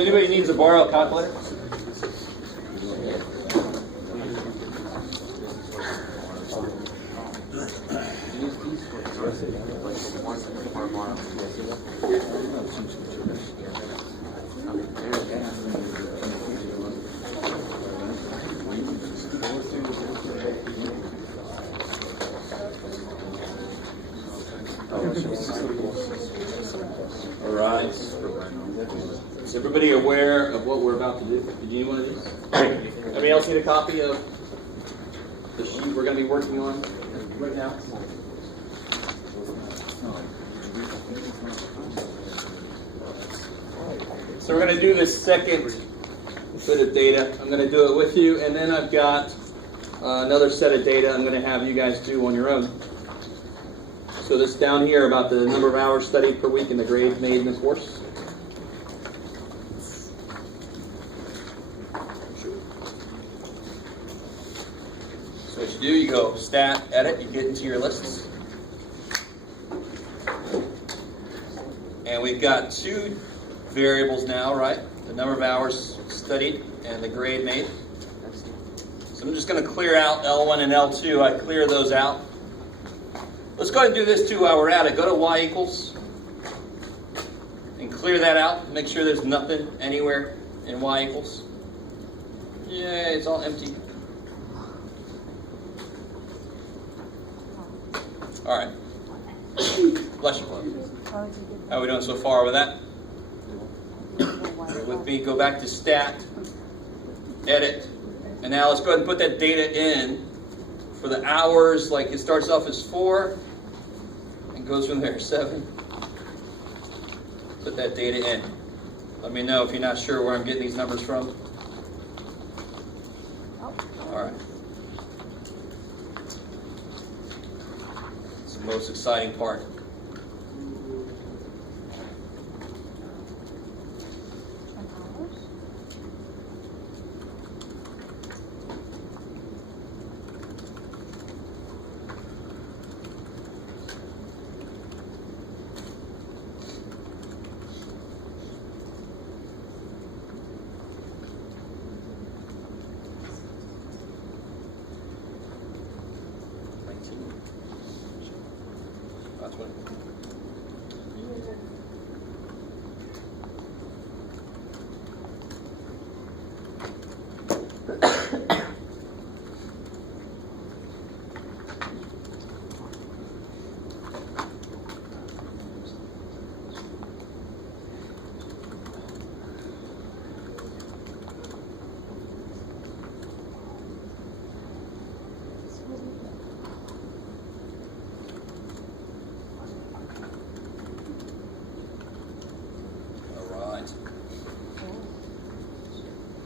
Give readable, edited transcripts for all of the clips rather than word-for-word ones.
anybody needs to borrow a calculator? All right. Is everybody aware of what we're about to do? Did you need one of these? Anybody else need a copy of the sheet we're going to be working on right now? So we're going to do this second bit of data. I'm going to do it with you, and then I've got another set of data I'm going to have you guys do on your own. So this down here about the number of hours studied per week and the grade made in the course. So what you do, you go stat, edit, you get into your lists. And we've got two variables now, right? The number of hours studied and the grade made. So I'm just going to clear out L1 and L2. I clear those out. Let's go ahead and do this too while we're at it. Go to y equals and clear that out. Make sure there's nothing anywhere in y equals. Yeah, it's all empty. All right. Bless you. How are we doing so far with that? With me, go back to stat, edit, and now let's go ahead and put that data in for the hours. Like it starts off as 4 and goes from there 7. Put that data in. Let me know if you're not sure where I'm getting these numbers from. All right. It's the most exciting part.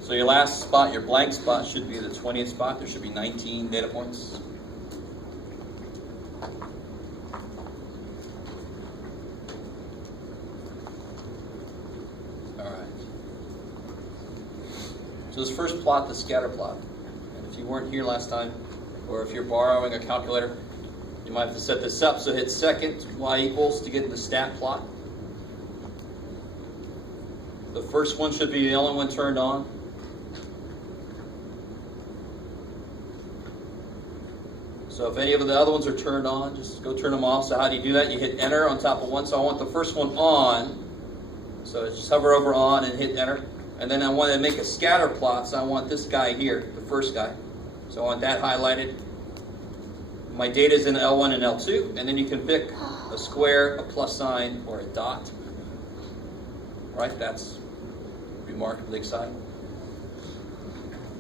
So your last spot, your blank spot, should be the 20th spot. There should be 19 data points. All right. So let's first plot the scatter plot. And if you weren't here last time, or if you're borrowing a calculator, you might have to set this up. So hit second, y equals to get the stat plot. The first one should be the only one turned on. So if any of the other ones are turned on, just go turn them off. So how do you do that? You hit enter on top of one. So I want the first one on. So just hover over on and hit enter. And then I want to make a scatter plot. So I want this guy here, the first guy. So I want that highlighted. My data is in L1 and L2. And then you can pick a square, a plus sign, or a dot. Right? That's remarkably exciting.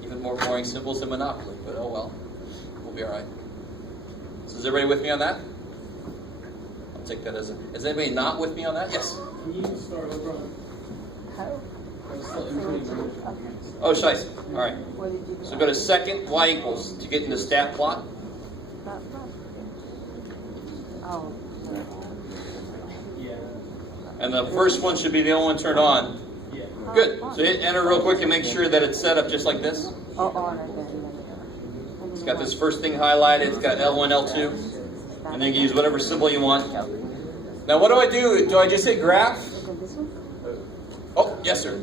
Even more boring symbols than Monopoly, but oh well. We'll be all right. So is everybody with me on that? I'll take that as a... Is anybody not with me on that? Yes? Can you just start over on... Oh, shice. All right. So go to second, y equals to get into stat plot. And the first one should be the only one turned on. Yeah. Good. So hit enter real quick and make sure that it's set up just like this. It's got this first thing highlighted. It's got L1, L2. And then you can use whatever symbol you want. Now what do? Do I just hit graph? Oh, yes, sir.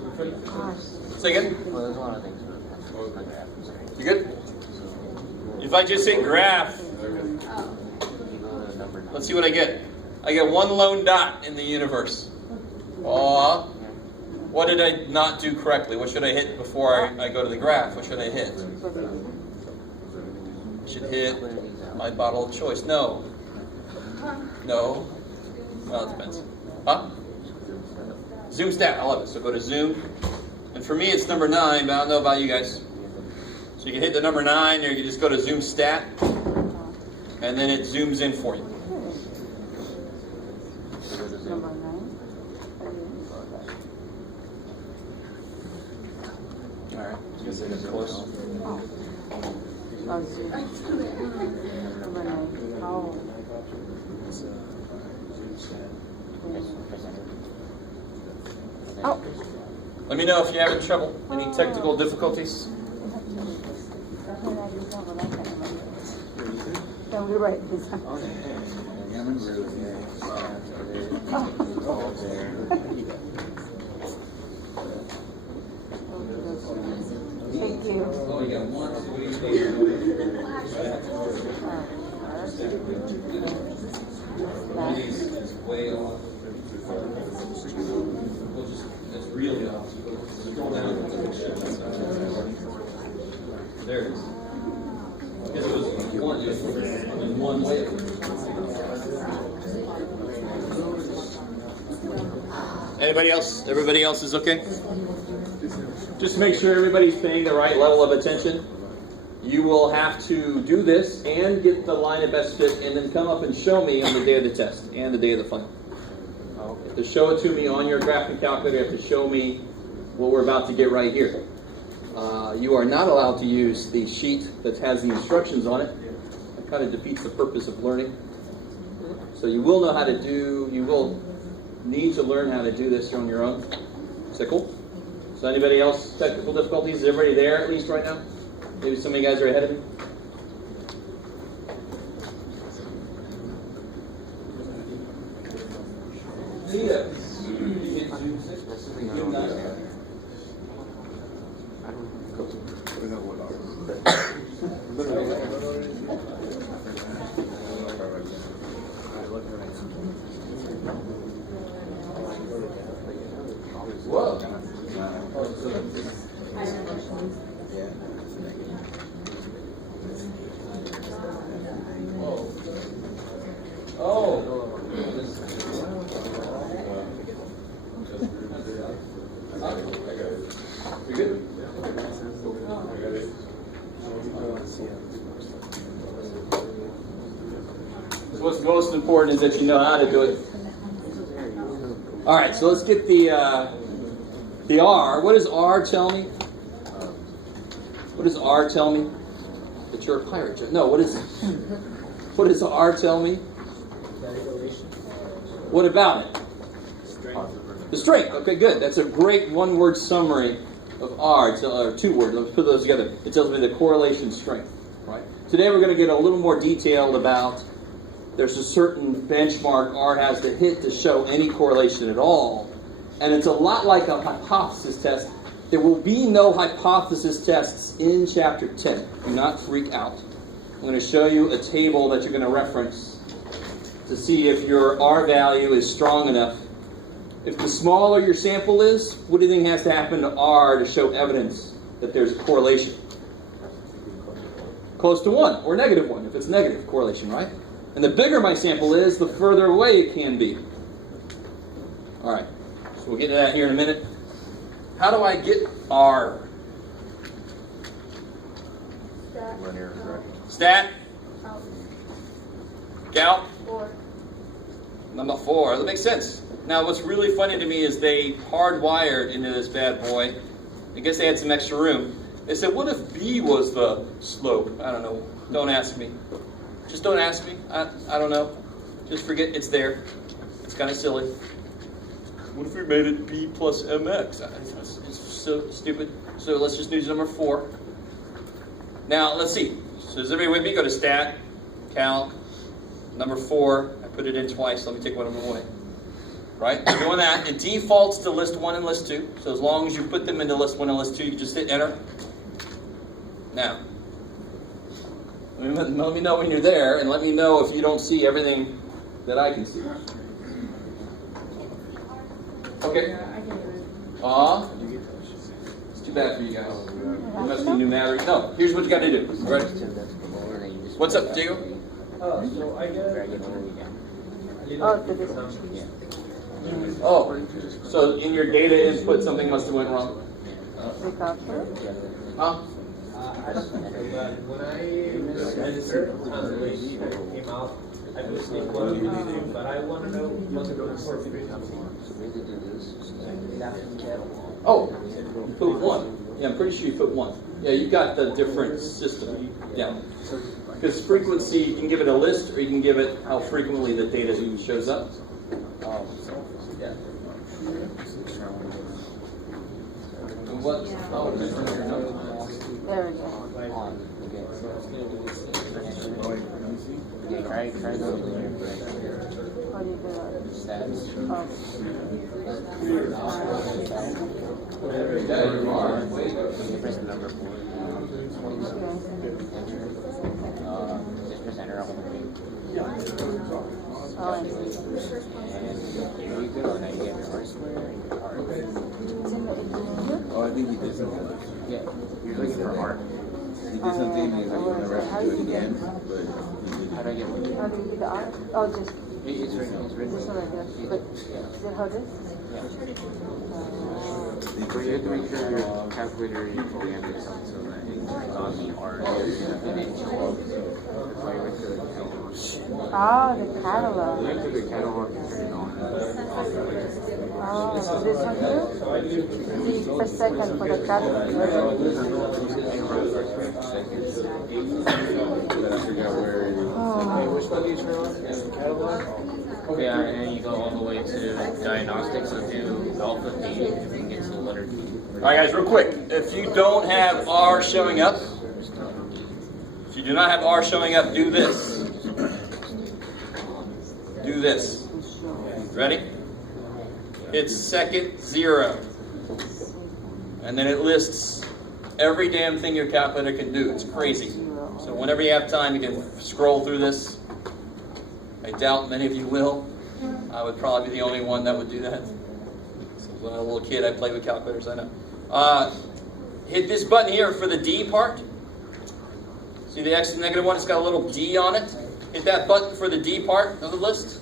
Say again. Well, there's a lot of things. You good? If I just hit graph, let's see what I get. I get one lone dot in the universe. Aw. What did I not do correctly? What should I hit before I go to the graph? What should I hit? I should hit my bottle of choice. No. No. Well, it depends. Huh? Zoom stat. I love it. So go to zoom. And for me, it's number 9, but I don't know about you guys. So you can hit the number 9, or you can just go to zoom stat, and then it zooms in for you. Number 9. All right. You guys get close. Oh, zoom. Number 9. Oh. Oh. Let me know if you're having trouble. Any technical difficulties? Don't we write this down? Thank you. Oh, you got one. It's way off. It's really off. Scroll down. There it is. Because it was one, it was in one way. Anybody else? Everybody else is okay? Just make sure everybody's paying the right level of attention. You will have to do this and get the line of best fit and then come up and show me on the day of the test and the day of the final. You have to show it to me on your graphing calculator. You have to show me what we're about to get right here. You are not allowed to use the sheet that has the instructions on it. That kind of defeats the purpose of learning. So you will know how to do, you will need to learn how to do this on your own. Is that cool? So anybody else, technical difficulties? Is everybody there at least right now? Maybe some of you guys are ahead of me. Whoa. Oh. You good? So what's most important is that you know how to do it. All right, so let's get the R. What does R tell me? What does R tell me? That you're a pirate. No, what does R tell me? What about it? The strength. Okay, good. That's a great one-word summary of R. Or 2 words. Let's put those together. It tells me the correlation strength. Right. Today we're going to get a little more detailed about. There's a certain benchmark R has to hit to show any correlation at all. And it's a lot like a hypothesis test. There will be no hypothesis tests in Chapter 10. Do not freak out. I'm going to show you a table that you're going to reference to see if your R value is strong enough. If the smaller your sample is, what do you think has to happen to R to show evidence that there's a correlation? Close to 1 or negative 1 if it's negative correlation, right? And the bigger my sample is, the further away it can be. All right, so we'll get to that here in a minute. How do I get R? Linear regression. Stat? Cal? 4. Number 4. That makes sense. Now, what's really funny to me is they hardwired into this bad boy. I guess they had some extra room. They said, what if B was the slope? I don't know. Don't ask me. Just don't ask me. I don't know. Just forget it's there. It's kind of silly. What if we made it B plus MX? It's so stupid. So let's just use number 4. Now, let's see. So is everybody with me? Go to stat, calc, number 4. I put it in twice. Let me take one of them away. right? We're doing that. It defaults to list 1 and list 2. So as long as you put them into list 1 and list 2, you just hit enter. Now, let me know when you're there, and let me know if you don't see everything that I can see. Okay. It's too bad for you guys. You must be new matter. No, here's what you got to do. Right. What's up, Diego? So I Oh, so in your data input, something must have went wrong. Huh? when I registered came out, I was thinking one of these, but I want to know what the report Oh, you put 1. Yeah, I'm pretty sure you put 1. Yeah, you got the different system. Yeah. Because frequency, you can give it a list, or you can give it how frequently the data shows up. Yeah. What? Oh, different here, no? There we go. Yeah, try the What do you do? stats. Press the number 4. Just press enter on the page. I see. And you go, now you get your R square and your R. It's in the Oh, I think he did something. Yeah, you're looking for R. He did something and he's like, I'm gonna have to do it again, but How do I get one? How do you do the R? Oh, just It's written. just so like this. But is it how this? Yeah. But you have to make sure your calculator you program it so that it's on the R and then show up. That's why you went to the catalog. Oh, the catalog. You went to the catalog and turn it on. Oh, so this one here? The per second for the catalog. but I forgot where it is. Oh. Which one do you turn on? Catalog? Yeah, and you go all the way to diagnostics, so do alpha D and get to the letter D. All right, guys, real quick. If you don't have R showing up, if you do not have R showing up, do this. Do this. Ready? It's second 0. And then it lists every damn thing your calculator can do. It's crazy. So whenever you have time, you can scroll through this. I doubt many of you will. I would probably be the only one that would do that. So when I was a little kid, I played with calculators, I know. Hit this button here for the D part. See the X and negative 1? It's got a little D on it. Hit that button for the D part of the list.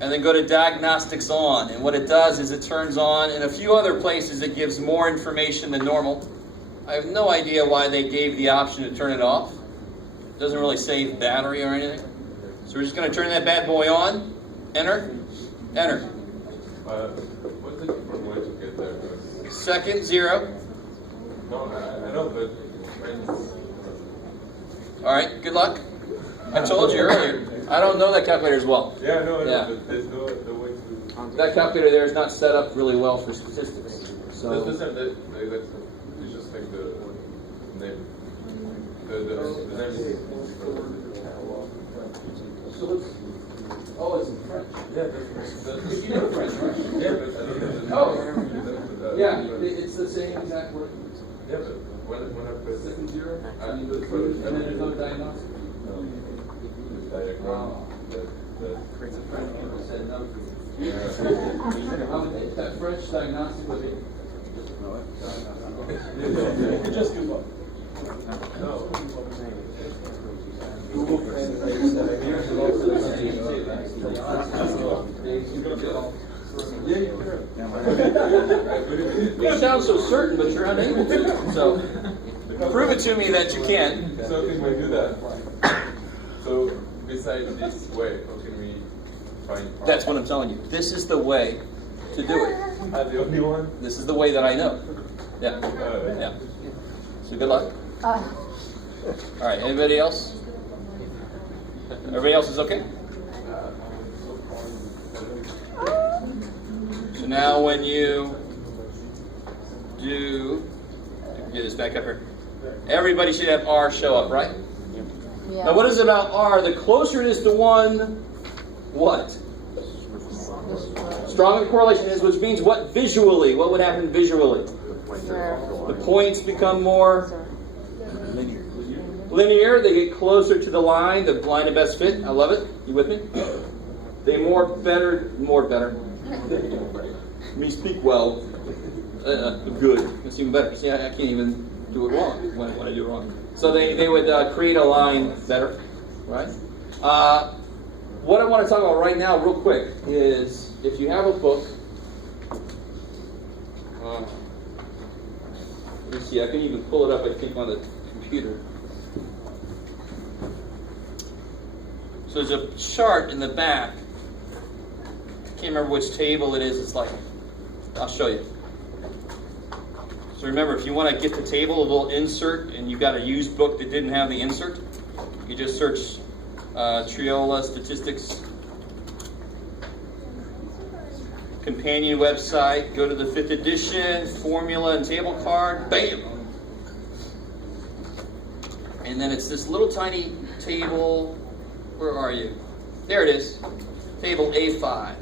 And then go to Diagnostics On. And what it does is it turns on, in a few other places it gives more information than normal. I have no idea why they gave the option to turn it off. It doesn't really save battery or anything. So we're just going to turn that bad boy on. Enter. Enter. What's the different way to get there? Second 0. No, I know, but All right, good luck. I told you earlier, I don't know that calculator as well. yeah, no, Yeah. but there's no way to. That calculator there is not set up really well for statistics. So That's it's just like the name. The name is. oh, it's in French. Yeah, that's You know French, right? yeah, but I don't know. Oh. Yeah, it's the same exact word. Yeah, but when I press Second 0, I and then there's no diagnostic. the diagram, French people said no. yeah. I would think that French diagnostic would be. Just Google. No. You sound so certain, but you're unable to. So, prove it to me that you can. So can we do that? So besides this way, how can we find? That's what I'm telling you. This is the way to do it. I'm the only one. This is the way that I know. Yeah. Yeah. So good luck. All right. Anybody else? Everybody else is okay? So now when you do, get this back up here. Everybody should have R show up, right? Yeah. Now what is it about R? The closer it is to 1, what? Stronger the correlation is, which means what visually? What would happen visually? The points become more linear. They get closer to the line of best fit. I love it. You with me? They more better. Me speak well. Good. It's even better. See, I can't even do it wrong when I do it wrong. So they would create a line better, right? What I want to talk about right now, real quick, is if you have a book. Let me see. I can even pull it up. I think on the computer. So there's a chart in the back. I can't remember which table it is. It's like, I'll show you. So remember, if you want to get the table, a little insert, and you've got a used book that didn't have the insert, you just search Triola Statistics companion website, go to the 5th edition, formula and table card, bam! And then it's this little tiny table. Where are you? There it is. Table A5.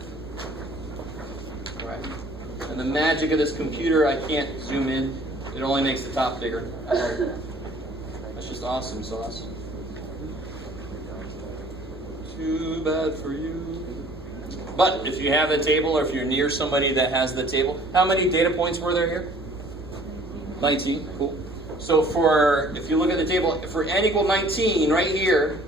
Right. And the magic of this computer, I can't zoom in. It only makes the top bigger. That's just awesome sauce. Too bad for you. But if you have the table, or if you're near somebody that has the table, how many data points were there here? 19. Cool. So if you look at the table, for n equal 19, right here,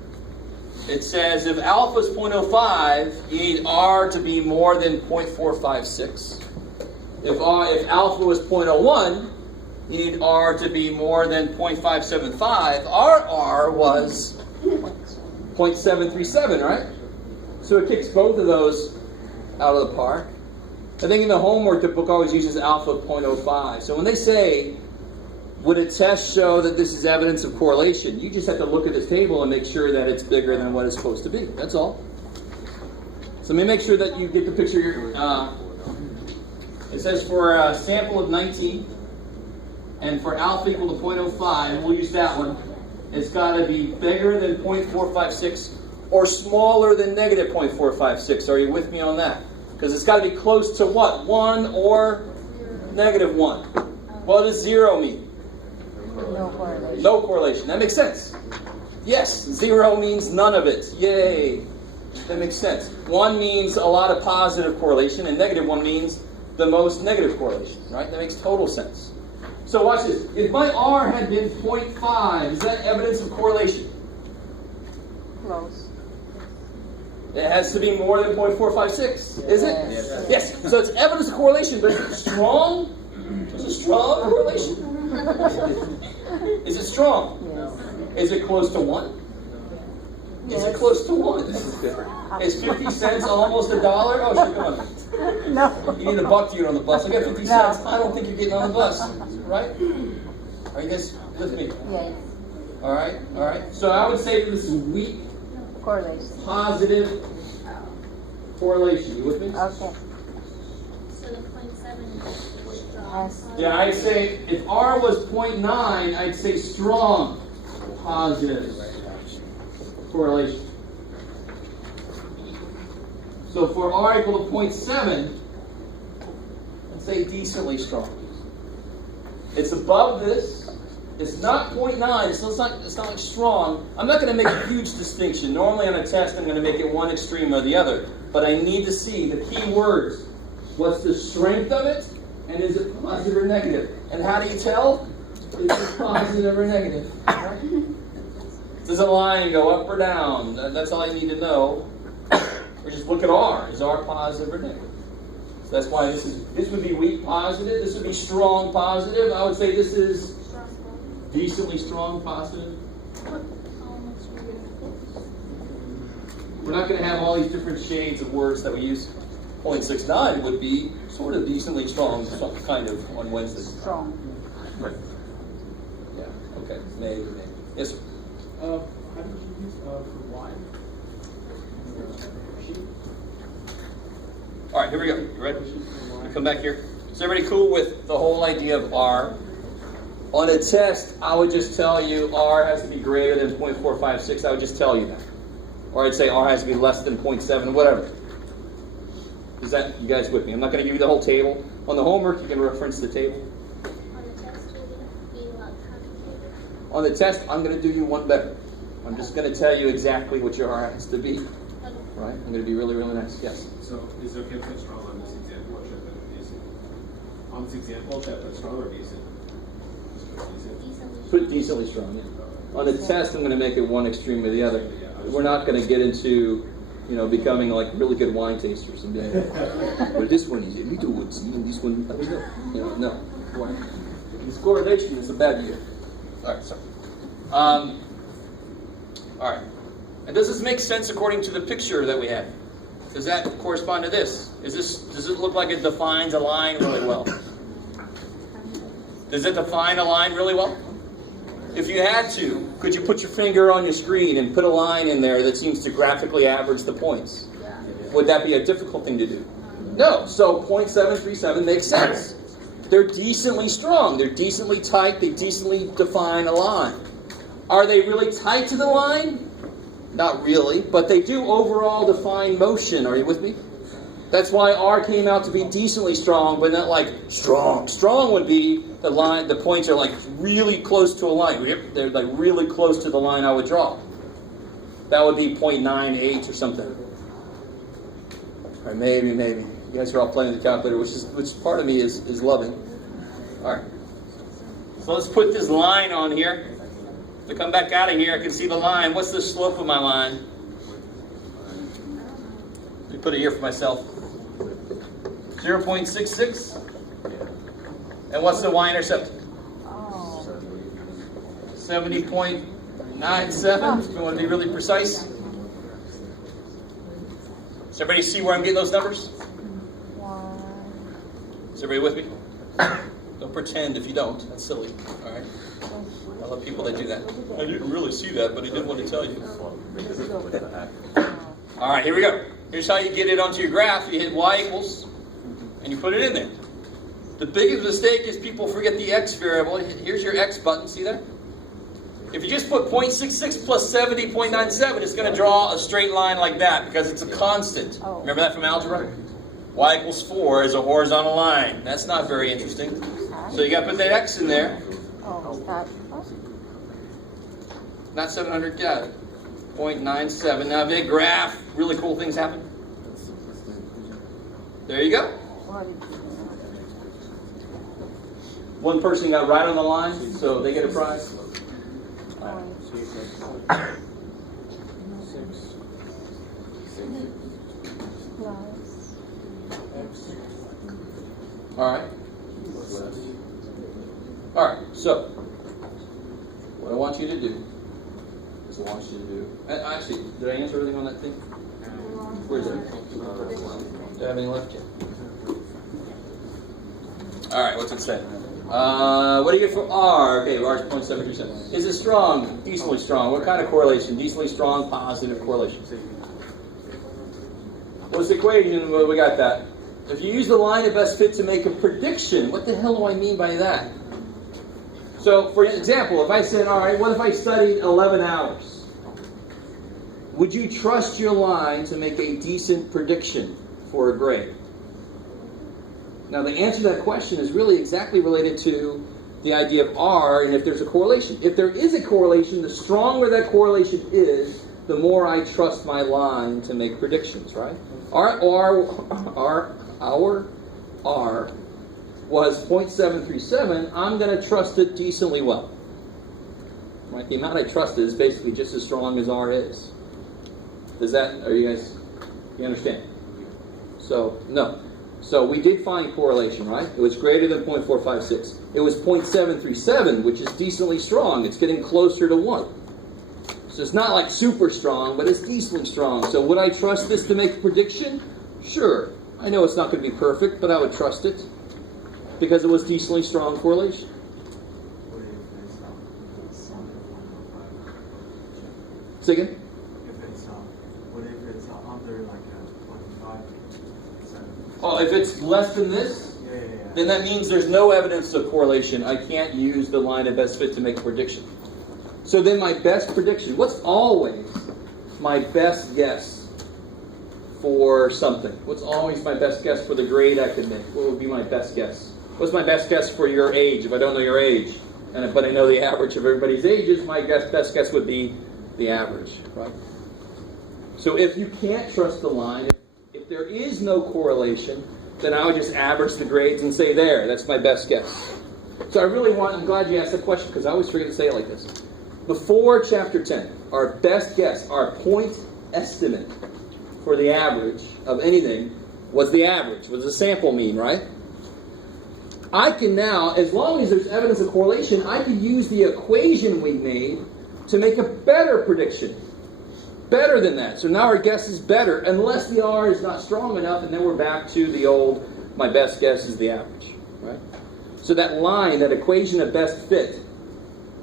it says if alpha is 0.05, you need R to be more than 0.456. If alpha was 0.01, you need R to be more than 0.575. Our R was 0.737, right? So it kicks both of those out of the park. I think in the homework, the book always uses alpha 0.05. So when they say, would a test show that this is evidence of correlation? You just have to look at this table and make sure that it's bigger than what it's supposed to be. That's all. So let me make sure that you get the picture here. It says for a sample of 19, and for alpha equal to 0.05, and we'll use that one, it's got to be bigger than 0.456 or smaller than negative 0.456. Are you with me on that? Because it's got to be close to what? 1 or negative 1. What does 0 mean? No correlation. No correlation. That makes sense. Yes, 0 means none of it. Yay. That makes sense. 1 means a lot of positive correlation, and negative 1 means the most negative correlation. Right? That makes total sense. So watch this. If my R had been 0.5, is that evidence of correlation? Close. It has to be more than 0.456, is it? Yes. Yes. So it's evidence of correlation, but is it strong? Is it strong correlation? Is it strong? Yes. Is it close to 1? Is it close to 1? This is different. Is 50 cents almost $1? Oh, shit, come on. No. You need a buck to get on the bus. I got 50 cents. I don't think you're getting on the bus. Right? Are you guys with me? Yes. All right? All right. So I would say that this is weak, Correlation. positive correlation. You with me? Okay. So the 0.7 was strong. Yes. Yeah, I'd say if R was 0.9, I'd say strong, positive correlation. So for R equal to 0.7, I'd say decently strong. It's above this. It's not 0.9, so it's not like strong. I'm not going to make a huge distinction. Normally on a test, I'm going to make it one extreme or the other. But I need to see the key words. What's the strength of it? And is it positive or negative? And how do you tell? Is it positive or negative? Does a line go up or down? That's all I need to know. Or just look at R. Is R positive or negative? So that's why this would be weak positive. This would be strong positive. I would say this is decently strong positive. We're not going to have all these different shades of words that we use. 0.69 would be sort of decently strong, kind of, on Wednesday. Strong. Right. Yeah, okay. Maybe. Yes, sir. How did you use for Y? All right, here we go. You ready? Come back here. Is everybody cool with the whole idea of R? On a test, I would just tell you R has to be greater than 0.456. I would just tell you that. Or I'd say R has to be less than 0.7, whatever. Is that, you guys with me? I'm not going to give you the whole table. On the homework, you can reference the table. On the test, will it be a lot complicated? On the test, I'm going to do you one better. I'm just going to tell you exactly what your R has to be. Okay. Right? I'm going to be really, really nice. Yes? So is it okay if it's strong on this example or should I put decent? On this example, should I put strong or decent? Just put decent. Decently. Put decently strong. Yeah. On the test, I'm going to make it one extreme or the other. We're not going to get into, becoming like really good wine tasters and being, well, this one is a little woodsy and this one, no. Why? This correlation is a bad year. All right, sorry. All right. And does this make sense according to the picture that we have? Does that correspond to this? Does it look like it defines a line really well? Does it define a line really well? If you had to, could you put your finger on your screen and put a line in there that seems to graphically average the points? Would that be a difficult thing to do? No. So 0.737 makes sense. They're decently strong. They're decently tight. They decently define a line. Are they really tight to the line? Not really, but they do overall define motion. Are you with me? That's why R came out to be decently strong, but not like strong. Strong would be the line, the points are like really close to a line. They're like really close to the line I would draw. That would be 0.98 or something. Or maybe. You guys are all playing the calculator, which part of me is loving. All right. So let's put this line on here. If I come back out of here, I can see the line. What's the slope of my line? Let me put it here for myself. 0.66. And what's the y-intercept? 70.97, if you want to be really precise. Does everybody see where I'm getting those numbers? Is everybody with me? Don't pretend if you don't. That's silly. All right? I love people that do that. I didn't really see that, but I did want to tell you. All right, here we go. Here's how you get it onto your graph. You hit y equals, and you put it in there. The biggest mistake is people forget the x variable. Here's your x button. See that? If you just put 0.66 plus 70.97, it's going to draw a straight line like that because it's a constant. Remember that from algebra? Y equals 4 is a horizontal line. That's not very interesting. So you got to put that x in there. Not 700, yeah. 0.97. Now, big graph. Really cool things happen. There you go. One person got right on the line, so they get a prize. All right, so what I want you to do is actually, did I answer everything on that thing? Where's it? Do I have any left yet? All right, what's it say? What do you get for R? Okay, R is 0.737. Is it strong? Decently strong. What kind of correlation? Decently strong, positive correlation. What's the equation? Well, we got that. If you use the line of best fit to make a prediction, what the hell do I mean by that? So, for example, if I said, all right, what if I studied 11 hours? Would you trust your line to make a decent prediction for a grade? Now, the answer to that question is really exactly related to the idea of R and if there's a correlation. If there is a correlation, the stronger that correlation is, the more I trust my line to make predictions, right? Our R was 0.737, I'm going to trust it decently well. Right? The amount I trust it is basically just as strong as R is. You understand? So, no. So we did find correlation, right? It was greater than 0.456. It was 0.737, which is decently strong. It's getting closer to 1. So it's not like super strong, but it's decently strong. So would I trust this to make a prediction? Sure. I know it's not going to be perfect, but I would trust it because it was decently strong correlation. Say again? Oh, if it's less than this, then that means there's no evidence of correlation. I can't use the line of best fit to make a prediction. So then my best prediction, what's always my best guess for something? What's always my best guess for the grade I could make? What would be my best guess? What's my best guess for your age if I don't know your age? But I know the average of everybody's ages, my best guess would be the average, right? So if you can't trust the line, if there is no correlation, then I would just average the grades and say, there, that's my best guess. So I'm glad you asked that question, because I always forget to say it like this. Before chapter 10, our best guess, our point estimate for the average of anything was the average, was the sample mean, right? I can now, as long as there's evidence of correlation, I can use the equation we made to make a better prediction. Better than that. So now our guess is better, unless the R is not strong enough, and then we're back to the old, my best guess is the average, right? So that line, that equation of best fit,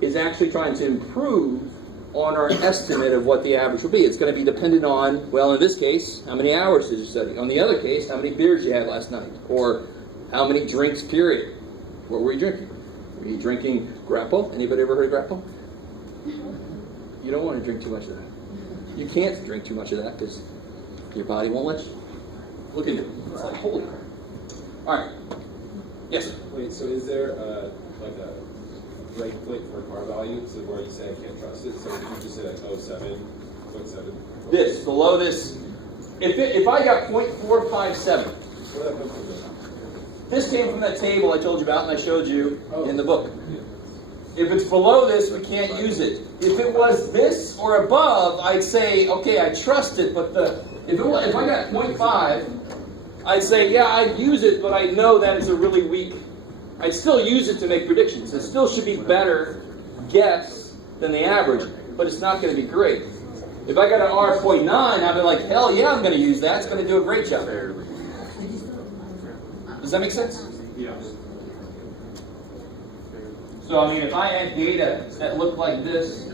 is actually trying to improve on our estimate of what the average will be. It's going to be dependent on, well, in this case, how many hours did you study? On the other case, how many beers you had last night? Or how many drinks, period. What were you drinking? Were you drinking grapple? Anybody ever heard of grapple? You don't want to drink too much of that. You can't drink too much of that because your body won't let you. Look at you. It's like, holy crap. All right. Yes? Wait, so is there like a break point for R value? So where you say I can't trust it? So you just say like 0.7, 0.7? This, below this. If I got 0.457, Where that come from? this came from that table I told you about and I showed you in the book. If it's below this, we can't use it. If it was this or above, I'd say, okay, I trust it, but if I got 0.5, I'd say, yeah, I'd use it, but I know that it's a really weak, I'd still use it to make predictions. It still should be better guess than the average, but it's not going to be great. If I got an R of 0.9, I'd be like, hell yeah, I'm going to use that. It's going to do a great job. Does that make sense? Yeah. So, I mean, if I had data that looked like this,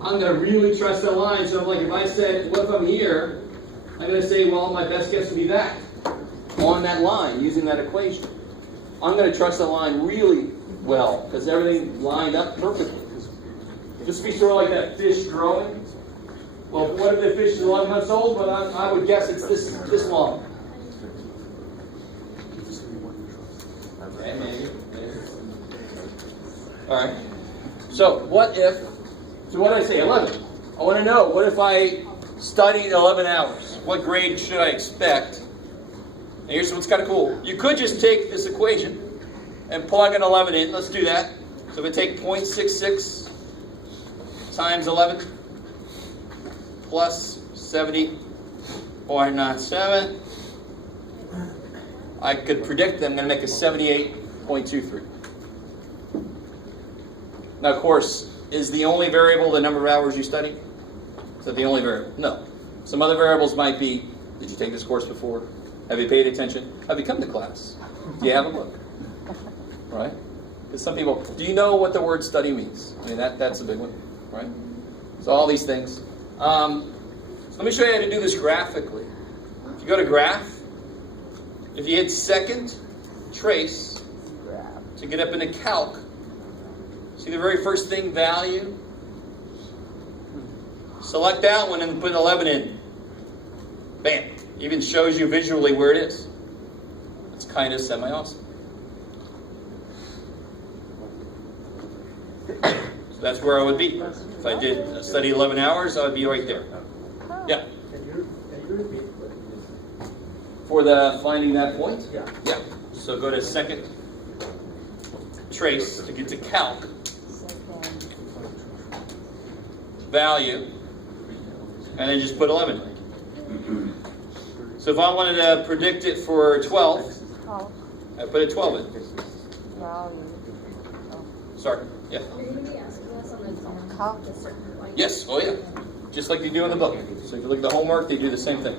I'm going to really trust that line. So I'm like, if I said, what if I'm here? I'm going to say, well, my best guess would be that. On that line, using that equation. I'm going to trust that line really well, because everything lined up perfectly. Just be sure like that fish growing. Well, what if the fish is 11 months old? But I would guess it's this long. Maybe. All right. So what did I say? 11. I want to know, what if I studied 11 hours? What grade should I expect? And here's what's kind of cool. You could just take this equation and plug an 11 in. Let's do that. So if I take 0.66 times 11 plus 70.97, I could predict that I'm going to make a 78.23. Now, of course, is the only variable the number of hours you study? Is that the only variable? No. Some other variables might be, did you take this course before? Have you paid attention? Have you come to class? Do you have a book? Right? Because some people, do you know what the word study means? I mean, that's a big one, right? So all these things. So let me show you how to do this graphically. If you go to graph, if you hit second trace to get up into calc, see the very first thing, value? Select that one and put 11 in. Bam. Even shows you visually where it is. It's kind of semi-awesome. So that's where I would be. If I did study 11 hours, I would be right there. Yeah. Can you repeat what you For the finding that point? Yeah. Yeah. So go to second trace to get to calc. Value. And then just put 11 in. So if I wanted to predict it for 12, I put a 12 in. Sorry. Yeah. Yes. Oh yeah. Just like they do in the book. So if you look at the homework, they do the same thing.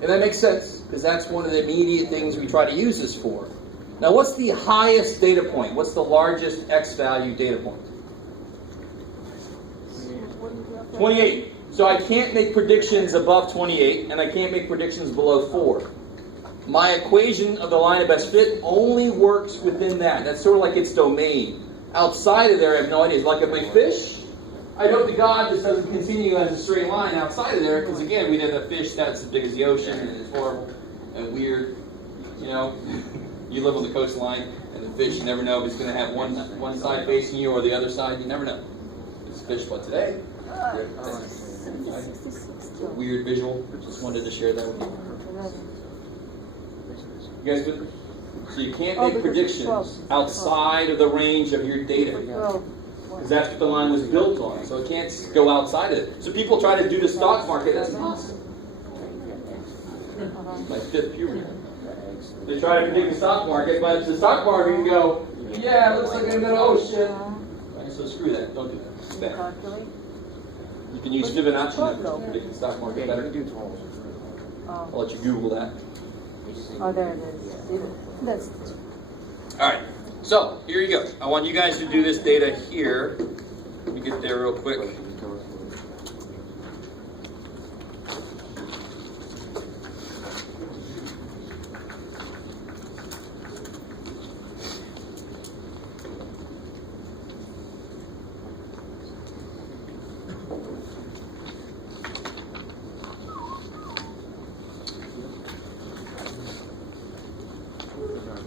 And that makes sense, because that's one of the immediate things we try to use this for. Now, what's the highest data point? What's the largest X value data point? 28. So I can't make predictions above 28, and I can't make predictions below 4. My equation of the line of best fit only works within that. That's sort of like its domain. Outside of there, I have no idea. Like if my fish I hope to God this doesn't continue as a straight line outside of there, because again, we'd have a fish that's as big as the ocean, and it's horrible and weird. You know, you live on the coastline, and the fish, you never know if it's going to have one side facing you or the other side. You never know. It's fish, but today, it's a weird visual. Just wanted to share that with you. You guys good? So you can't make predictions outside of the range of your data. Because that's what the line was built on. So it can't go outside of it. So people try to do the stock market. That's impossible. My fifth puberty. They try to predict the stock market, but the stock market can go, yeah, it looks like I'm going to, oh shit. Right, so screw that. Don't do that. It's bad. You can use Fibonacci numbers to predict the stock market better. I'll let you Google that. Oh, there it is. That's All right. So here you go. I want you guys to do this data here. Let me get there real quick.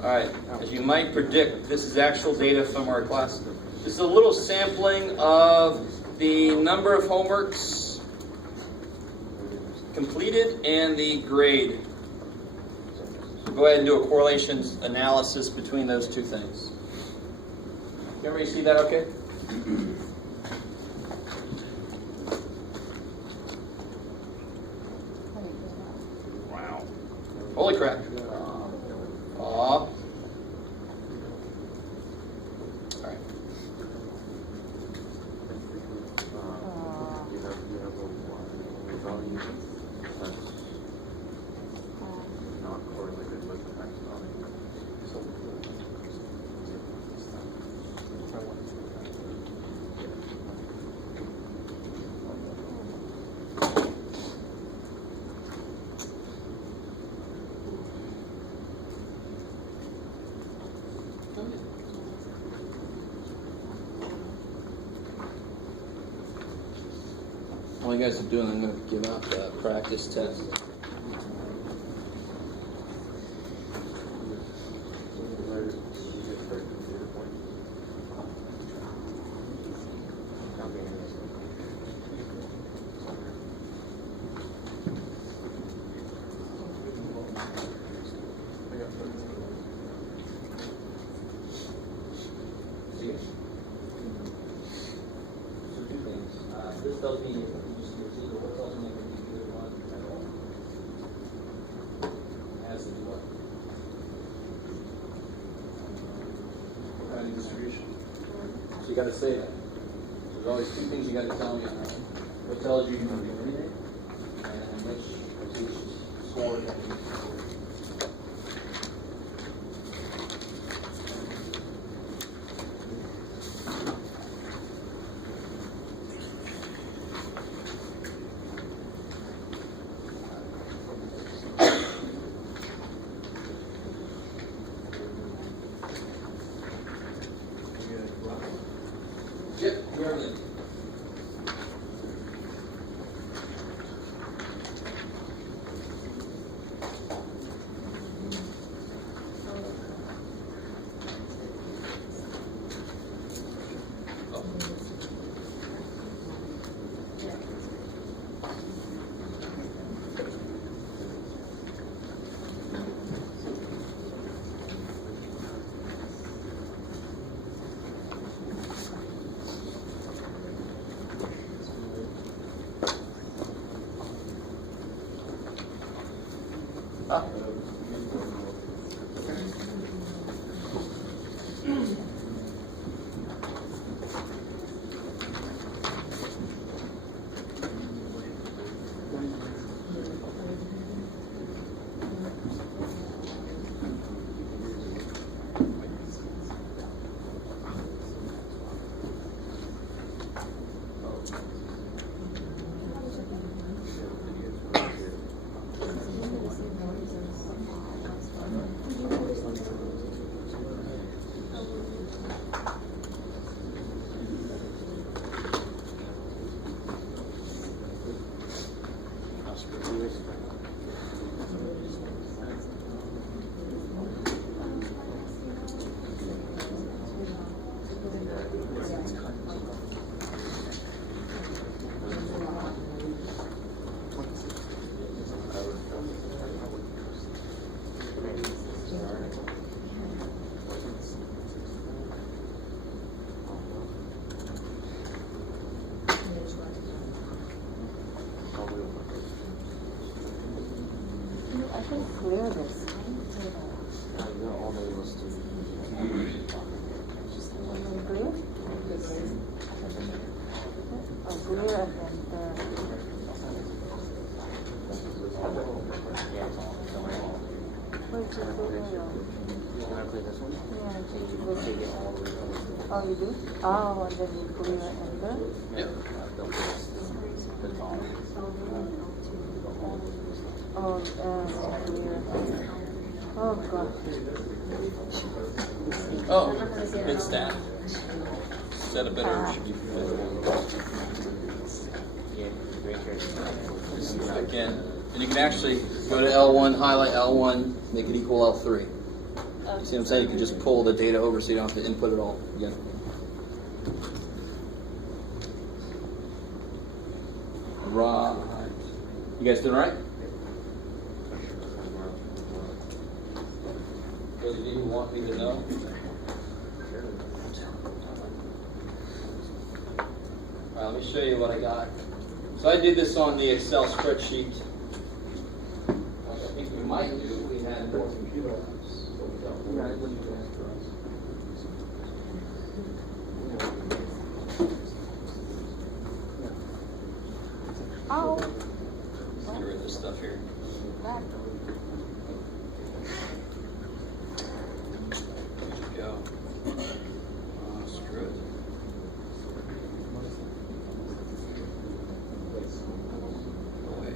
All right, as you might predict, this is actual data from our class. This is a little sampling of the number of homeworks completed and the grade. So go ahead and do a correlation analysis between those two things. Everybody see that okay? Wow. Holy crap. Aw. While you guys are doing, I'm going to give out the practice test. This tells me what tells me if you do one at all. As to what? Value distribution. So you got to say that. There's always two things you got to tell me. What tells you you don't do anything, and which score that you should clear this. Now you go all the way to Clear? Oh, clear and then there. Where's the clear? You want to play this one? Yeah, So you will take it all the way to oh, you do? Oh, and then you clear and then. Yeah. Oh, clear. Oh, God. Oh, hit stat. Set a better should be again. And you can actually go to L1, highlight L1, make it equal L3. See what I'm saying? You can just pull the data over so you don't have to input it all again. Right. You guys doing all right? Really didn't want me to know. All right, let me show you what I got. So I did this on the Excel spreadsheet. I think we might do if we had more computer apps. Oh. Let's get rid of this stuff here. That. There we go. Screw it. No way.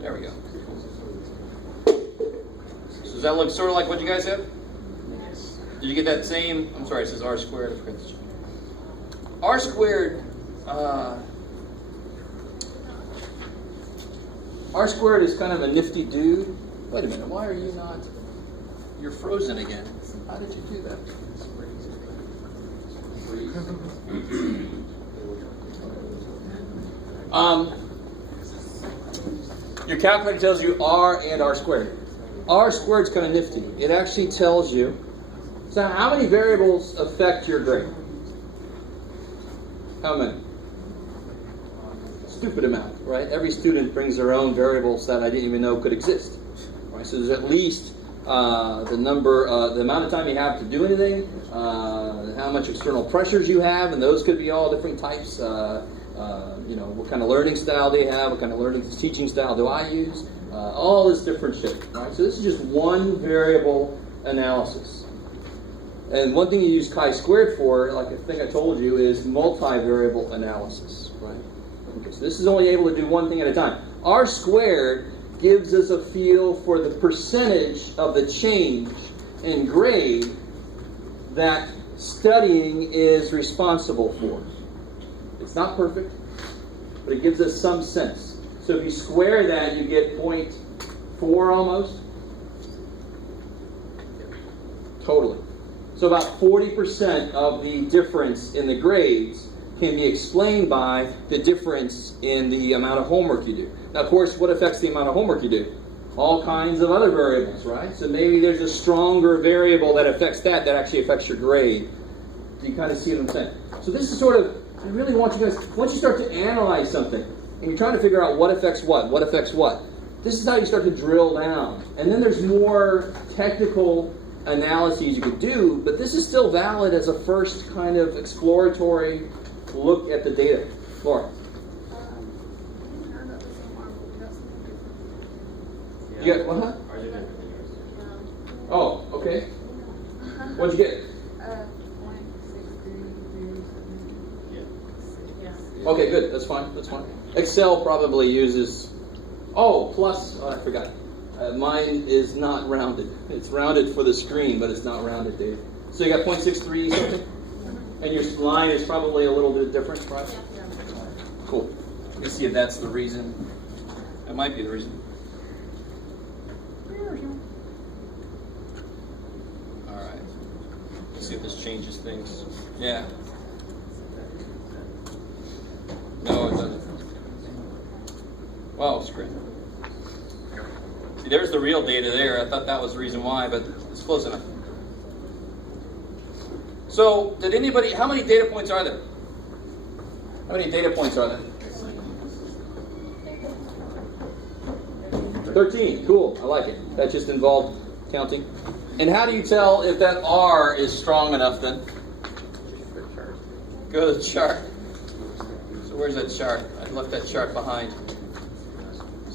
There we go. So does that look sort of like what you guys have? Yes. Did you get that same? I'm sorry, it says R squared. I forgot to check. R squared. R squared is kind of a nifty dude. Wait a minute, why are you not? You're frozen again. How did you do that? Your calculator tells you R and R squared. R squared is kind of nifty. It actually tells you. So how many variables affect your grade? How many? Stupid amount, right? Every student brings their own variables that I didn't even know could exist. Right? So there's at least the number, the amount of time you have to do anything, how much external pressures you have, and those could be all different types. What kind of learning style do you have? What kind of teaching style do I use? All this different shit, right? So this is just one variable analysis. And one thing you use chi-squared for, like I think I told you, is multivariable analysis, right? Okay, so this is only able to do one thing at a time. R squared gives us a feel for the percentage of the change in grade that studying is responsible for. It's not perfect, but it gives us some sense. So if you square that, you get 0.4 almost. Totally. So about 40% of the difference in the grades can be explained by the difference in the amount of homework you do. Now, of course, what affects the amount of homework you do? All kinds of other variables, right? So maybe there's a stronger variable that affects that actually affects your grade. Do you kind of see what I'm saying? So this is sort of, I really want you guys, once you start to analyze something, and you're trying to figure out what affects what affects what, this is how you start to drill down. And then there's more technical analyses you could do, but this is still valid as a first kind of exploratory look at the data. Laura? You got what? Ours are different than yours. Oh, okay. What'd you get? Yeah. Okay, good. That's fine. That's fine. Excel probably uses. Oh, plus. Oh, I forgot. Mine is not rounded. It's rounded for the screen, but it's not rounded, Dave. So you got 0.63 something, and your line is probably a little bit different, right? Cool. Let me see if that's the reason. That might be the reason. All right. Let's see if this changes things. Yeah. No, it doesn't. Wow, screen. See, there's the real data there. I thought that was the reason why, but it's close enough. So, did anybody, how many data points are there? How many data points are there? 13. Cool. I like it. That just involved counting. And how do you tell if that R is strong enough then? Go to the chart. So where's that chart? I left that chart behind.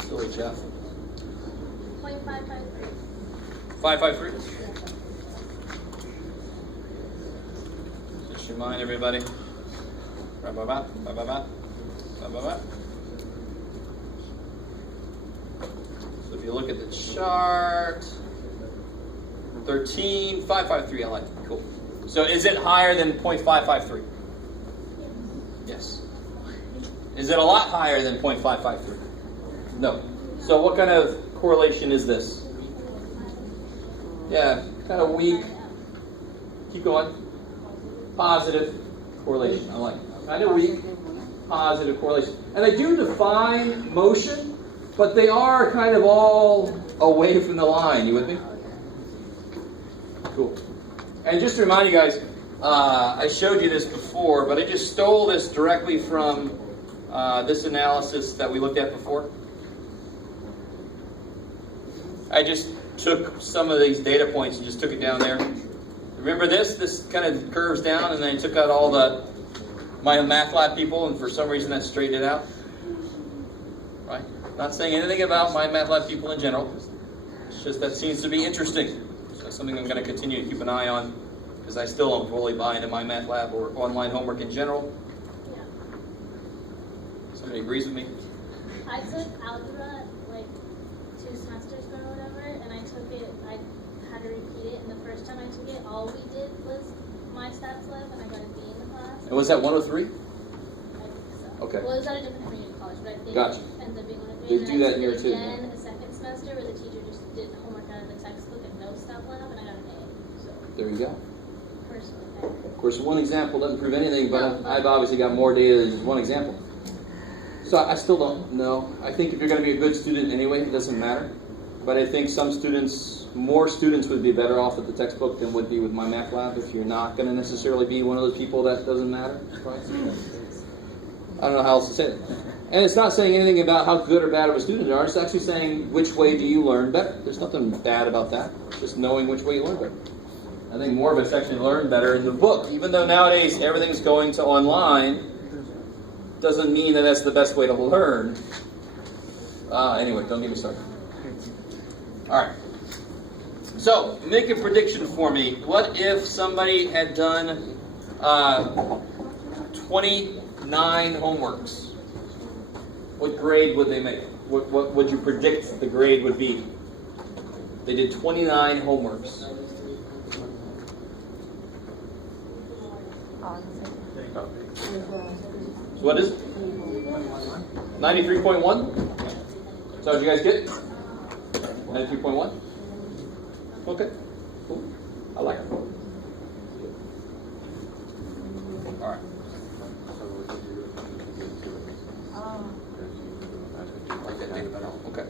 Silly Jeff. 0.553. 553. Just remind everybody. Ba-ba-ba, ba-ba-ba, ba-ba-ba. So if you look at the chart, 13, 553, I like it. Cool. So is it higher than 0.553? Yes. Is it a lot higher than 0.553? No. So what kind of correlation is this? Yeah, kind of weak. Keep going. Positive correlation. I like it. Kind of weak. Positive correlation. And they do define motion, but they are kind of all away from the line. You with me? Cool. And just to remind you guys, I showed you this before, but I just stole this directly from this analysis that we looked at before. I just took some of these data points and just took it down there. Remember this? This kind of curves down, and then I took out all my math lab people, and for some reason that straightened it out. Right? Not saying anything about my math lab people in general. It's just that seems to be interesting. So something I'm going to continue to keep an eye on, because I still don't fully buy into my math lab or online homework in general. Yeah. Somebody agrees with me? I took algebra like 2 semesters ago or whatever, and I took it, I had to repeat it, and the first time I took it, all we did was my stats lab, and I got a B in the class. And was that 103? I think so. Okay. Well, it was at a different community college, but I think Gotcha. it ended up being 103. They and do then that I took here it too. again a second semester where the teacher just did homework out of the textbook and no stat lab, and I got an A. So, There you go. personally, Of course, one example doesn't prove anything, but I've obviously got more data than just one example. So I still don't know. I think if you're going to be a good student anyway, it doesn't matter. But I think more students would be better off with the textbook than would be with my math lab if you're not going to necessarily be one of those people that doesn't matter. Right? I don't know how else to say it. And it's not saying anything about how good or bad of a student you are. It's actually saying which way do you learn better. There's nothing bad about that. Just knowing which way you learn better. I think more of it's actually learn better in the book. Even though nowadays everything's going to online, doesn't mean that that's the best way to learn. Anyway, don't get me started. All right. So, make a prediction for me. What if somebody had done 29 homeworks? What grade would they make? What would you predict the grade would be? They did 29 homeworks. So what is it? 93.1? Is that what you guys get? 93.1? Okay. Cool. I like it. Alright. Okay.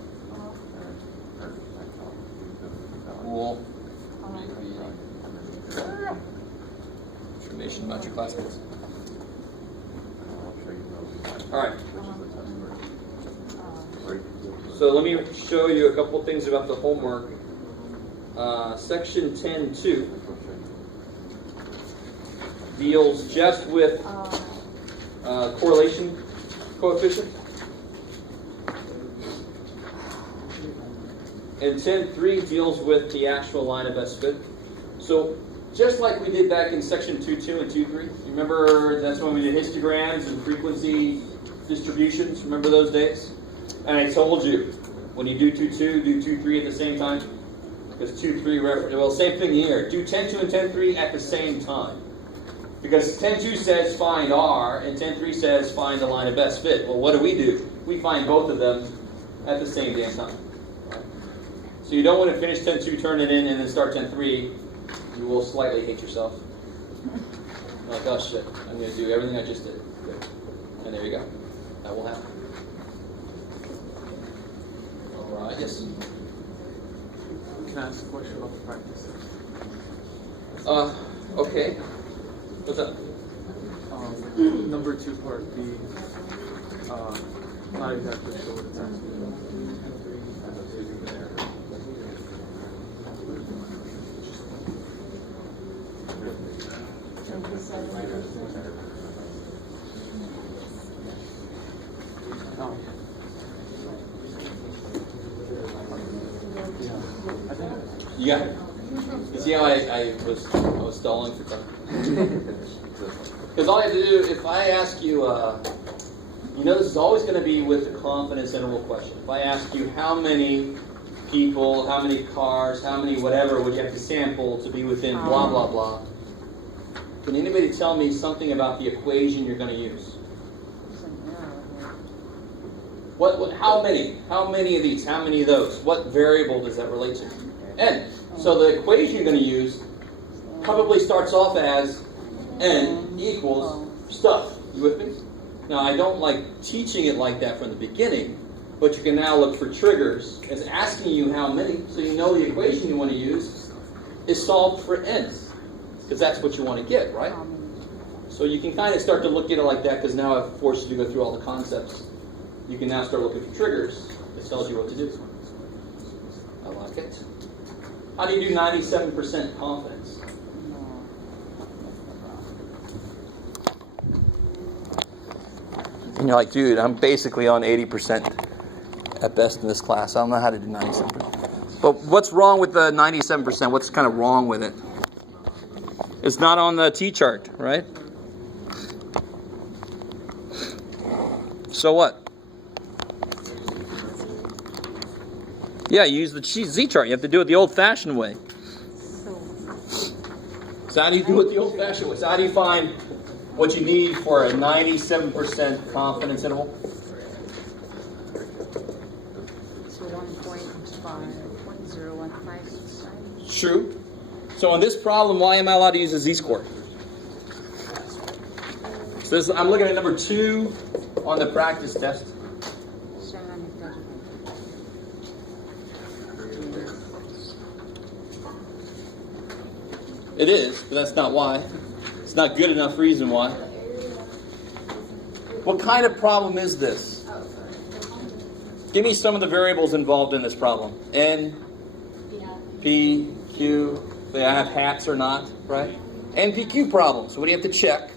Cool. Information about your classmates. Alright. So let me show you a couple things about the homework. Section 10.2 deals just with correlation coefficient. And 10.3 deals with the actual line of best fit. So just like we did back in section 2.2 and 2.3, remember that's when we did histograms and frequency distributions, remember those days? And I told you, when you do 2.2, do 2.3 at the same time. Because 2.3 reference, well, same thing here. Do 10.2 and 10.3 at the same time. Because 10.2 says find R, and 10.3 says find the line of best fit. Well, what do? We find both of them at the same damn time. So you don't want to finish 10.2, turn it in, and then start 10.3. You will slightly hate yourself. You're like, oh shit, I'm going to do everything I just did. Good. And there you go. That will happen. Alright, yes. Can I ask a question about the practice? Okay. What's up? Number 2, part B. Not exactly sure what it's actually You got it? You see how I was stalling for time? Because all I have to do, if I ask you, you know this is always going to be with the confidence interval question. If I ask you how many people, how many cars, how many whatever would you have to sample to be within blah, blah, blah, can anybody tell me something about the equation you're going to use? How many? How many of these? How many of those? What variable does that relate to? N. So the equation you're going to use probably starts off as N equals stuff. You with me? Now, I don't like teaching it like that from the beginning, but you can now look for triggers. It's asking you how many, so you know the equation you want to use is solved for N's, because that's what you want to get, right? So you can kind of start to look at it like that, because now I've forced you to go through all the concepts. You can now start looking for triggers. It tells you what to do. I like it. How do you do 97% confidence? And you're like, dude, I'm basically on 80% at best in this class. I don't know how to do 97%. But what's wrong with the 97%? What's kind of wrong with it? It's not on the T-chart, right? So what? Yeah, you use the Z-chart. You have to do it the old-fashioned way. So how do you do it the old-fashioned way? So how do you find what you need for a 97% confidence interval? So 1.015. True. So in this problem, why am I allowed to use a Z-score? So this, I'm looking at number 2 on the practice test. It is, but that's not why. It's not good enough reason why. What kind of problem is this? Give me some of the variables involved in this problem. N, P, Q. They have hats or not, right? NPQ problem. So what do you have to check?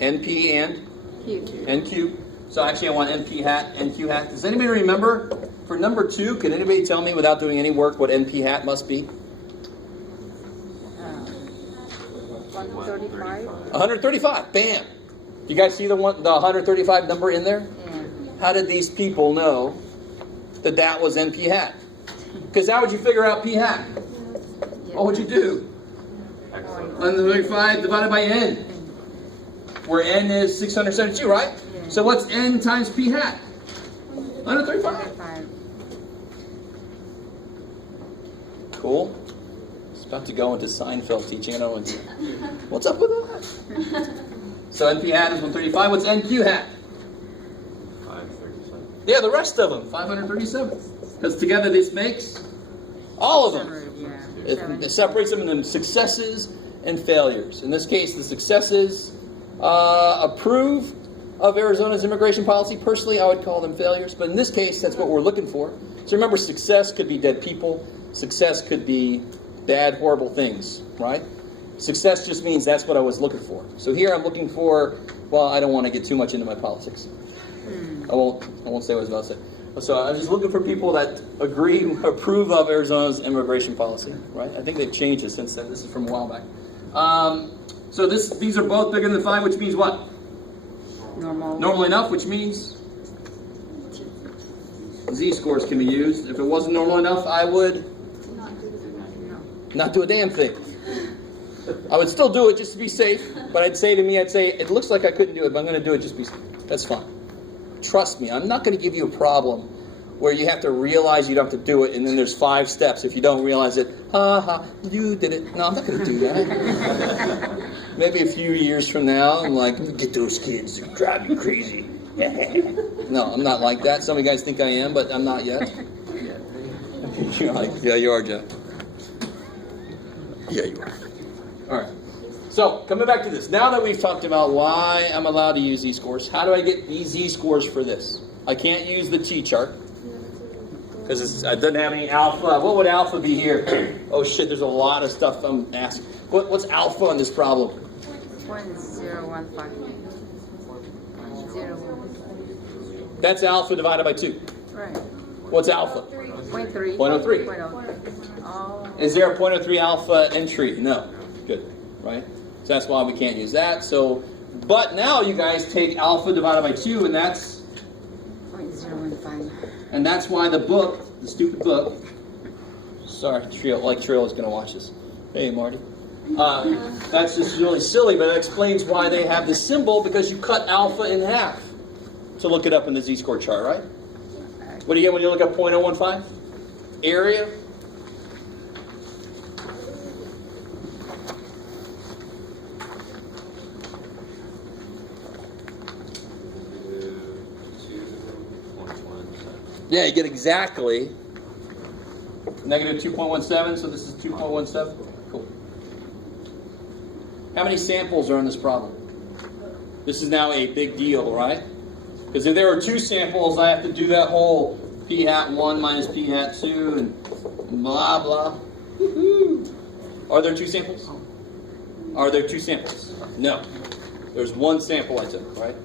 NP and Q. NQ. So actually I want NP hat, NQ hat. Does anybody remember? For number 2, can anybody tell me without doing any work what NP hat must be? 135. 135. Bam. You guys see the 135 number in there? Yeah. How did these people know that that was NP hat? Because how would you figure out P hat? What would you do? 135 divided by N. Where N is 672, right? Yeah. So what's N times P hat? 135. Cool. It's about to go into Seinfeld teaching. I don't know what's up with that. So NP hat is 135. What's NQ hat? 537. Yeah, the rest of them, 537. Because together this makes all of them. It separates them into successes and failures. In this case, the successes approve of Arizona's immigration policy. Personally, I would call them failures. But in this case, that's what we're looking for. So remember, success could be dead people. Success could be bad, horrible things, right? Success just means that's what I was looking for. So here I'm looking for, well, I don't want to get too much into my politics. I won't say what I was about to say. So I'm just looking for people that approve of Arizona's immigration policy, right? I think they've changed it since then. This is from a while back. So these are both bigger than 5, which means what? Normal enough, which means Z-scores can be used. If it wasn't normal enough, I would not do a damn thing. I would still do it just to be safe, but I'd say, it looks like I couldn't do it, but I'm going to do it just to be safe. That's fine. Trust me, I'm not going to give you a problem where you have to realize you don't have to do it, and then there's 5 steps. If you don't realize it, you did it. No, I'm not going to do that. Maybe a few years from now, I'm like, get those kids, they drive you crazy. No, I'm not like that. Some of you guys think I am, but I'm not yet. You're like, yeah, you are, Jeff. Yeah, you are. All right. So, coming back to this. Now that we've talked about why I'm allowed to use Z-scores, how do I get these Z-scores for this? I can't use the T-chart because it doesn't have any alpha. What would alpha be here? Oh, shit, there's a lot of stuff I'm asking. What's alpha on this problem? 0.015. That's alpha divided by 2. Right. What's alpha? 0.3. 0.03. 0.03. Oh. Is there a 0.03 alpha entry? No. Good. Right? So that's why we can't use that. So, but now you guys take alpha divided by 2, and that's 0.015. And that's why the book, the stupid book, sorry, Trill is going to watch this. Hey, Marty. That's just really silly, but it explains why they have this symbol, because you cut alpha in half to look it up in the z-score chart, right? What do you get when you look up 0.015? Area. Yeah, you get exactly negative 2.17, so this is 2.17. Cool. How many samples are in this problem? This is now a big deal, right? Because if there are 2 samples, I have to do that whole p hat 1 minus p hat 2 and blah, blah. Woo-hoo. Are there 2 samples? Are there 2 samples? No. There's 1 sample I took, right?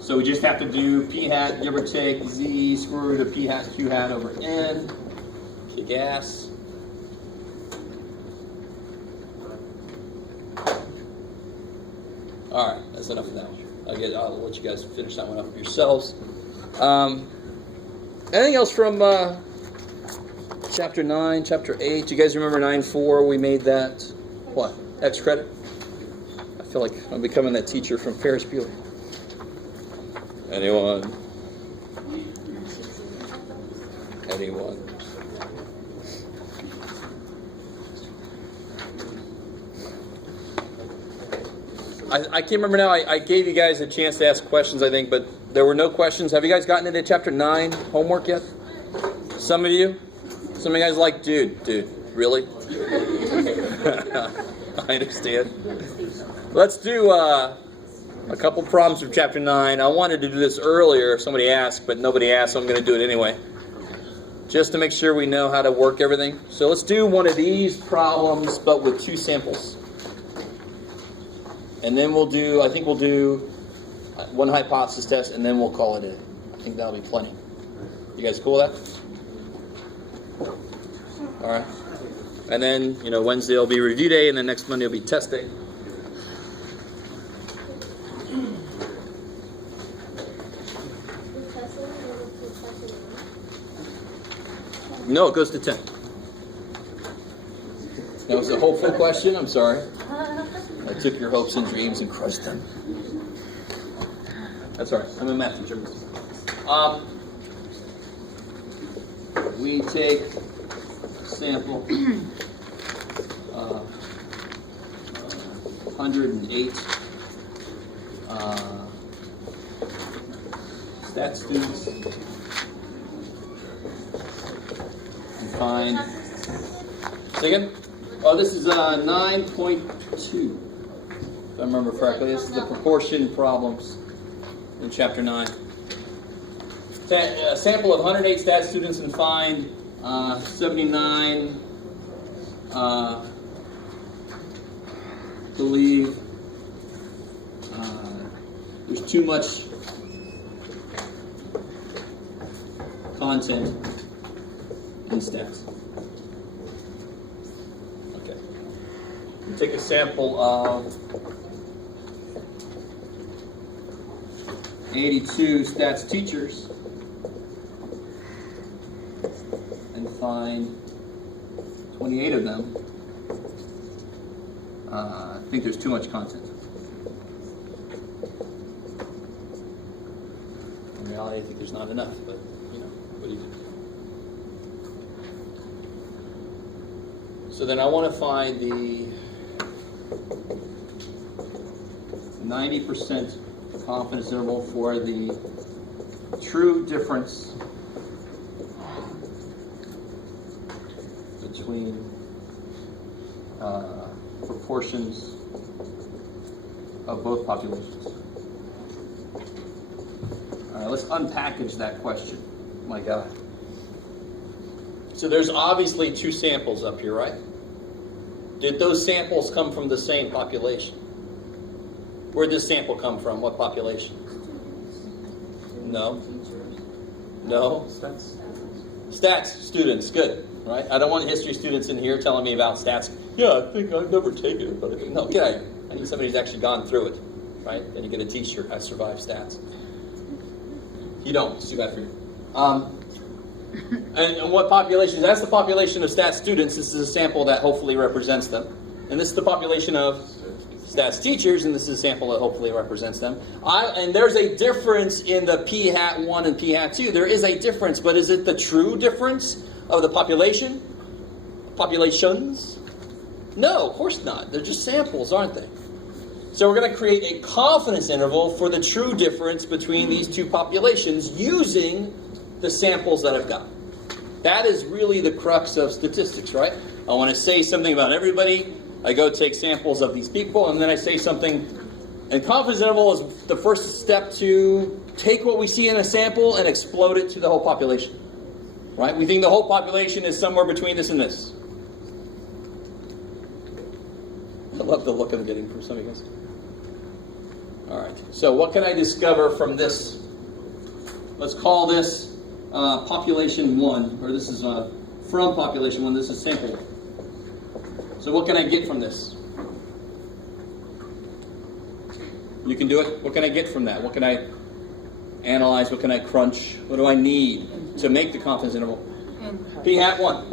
So we just have to do p hat, give or take, z square root of p hat q hat over n. Kick ass. All right, that's enough of that one. I'll let you guys finish that one up yourselves. Anything else from chapter 9, chapter 8? Do you guys remember 9.4? We made that, what, X credit? I feel like I'm becoming that teacher from Ferris Bueller. Anyone? Anyone? I can't remember now. I gave you guys a chance to ask questions, I think, but there were no questions. Have you guys gotten into chapter 9 homework yet? Some of you? Some of you guys are like, dude, really? I understand. Let's do a couple problems from chapter 9. I wanted to do this earlier. Somebody asked, but nobody asked, so I'm going to do it anyway. Just to make sure we know how to work everything. So let's do one of these problems, but with 2 samples. And then we'll do 1 hypothesis test, and then we'll call it in. I think that'll be plenty. You guys cool with that? All right. And then, Wednesday will be review day, and then next Monday will be test day. No, it goes to 10. That was a hopeful question. I'm sorry. I took your hopes and dreams and crushed them. That's all right. I'm a math teacher. We take sample 108 stat students and find. Say again? Oh, this is 9.2. If I remember correctly, this is the proportion problems in chapter 9. A sample of 108 stat students and find 79 believe there's too much content in stats. Okay. We take a sample of 82 stats teachers and find 28 of them think there's too much content. In reality, I think there's not enough, but what do you do? So then I want to find the 90% confidence interval for the true difference between proportions of both populations. All right, let's unpackage that question. My God. So there's obviously 2 samples up here, right? Did those samples come from the same population? Where'd this sample come from? What population? No. No? Stats students, good, right? I don't want history students in here telling me about stats. Yeah, I think I've never taken it, but no, get out of here. I need somebody who's actually gone through it, right? Then you get a t-shirt, I survived stats. You don't, it's too bad for you. And what population? That's the population of stats students. This is a sample that hopefully represents them. And this is the population of stats teachers, and this is a sample that hopefully represents them. And there's a difference in the p hat 1 and p hat 2. There is a difference, but is it the true difference of the population? Populations? No, of course not. They're just samples, aren't they? So we're going to create a confidence interval for the true difference between these two populations using the samples that I've got. That is really the crux of statistics, right? I want to say something about everybody. I go take samples of these people, and then I say something. And confidence interval is the first step to take what we see in a sample and explode it to the whole population. Right? We think the whole population is somewhere between this and this. I love the look I'm getting from some of you guys. All right. So what can I discover from this? Let's call this population 1, or this is from population 1. This is sample 1. So what can I get from this? You can do it. What can I get from that? What can I analyze? What can I crunch? What do I need to make the confidence interval? P hat 1.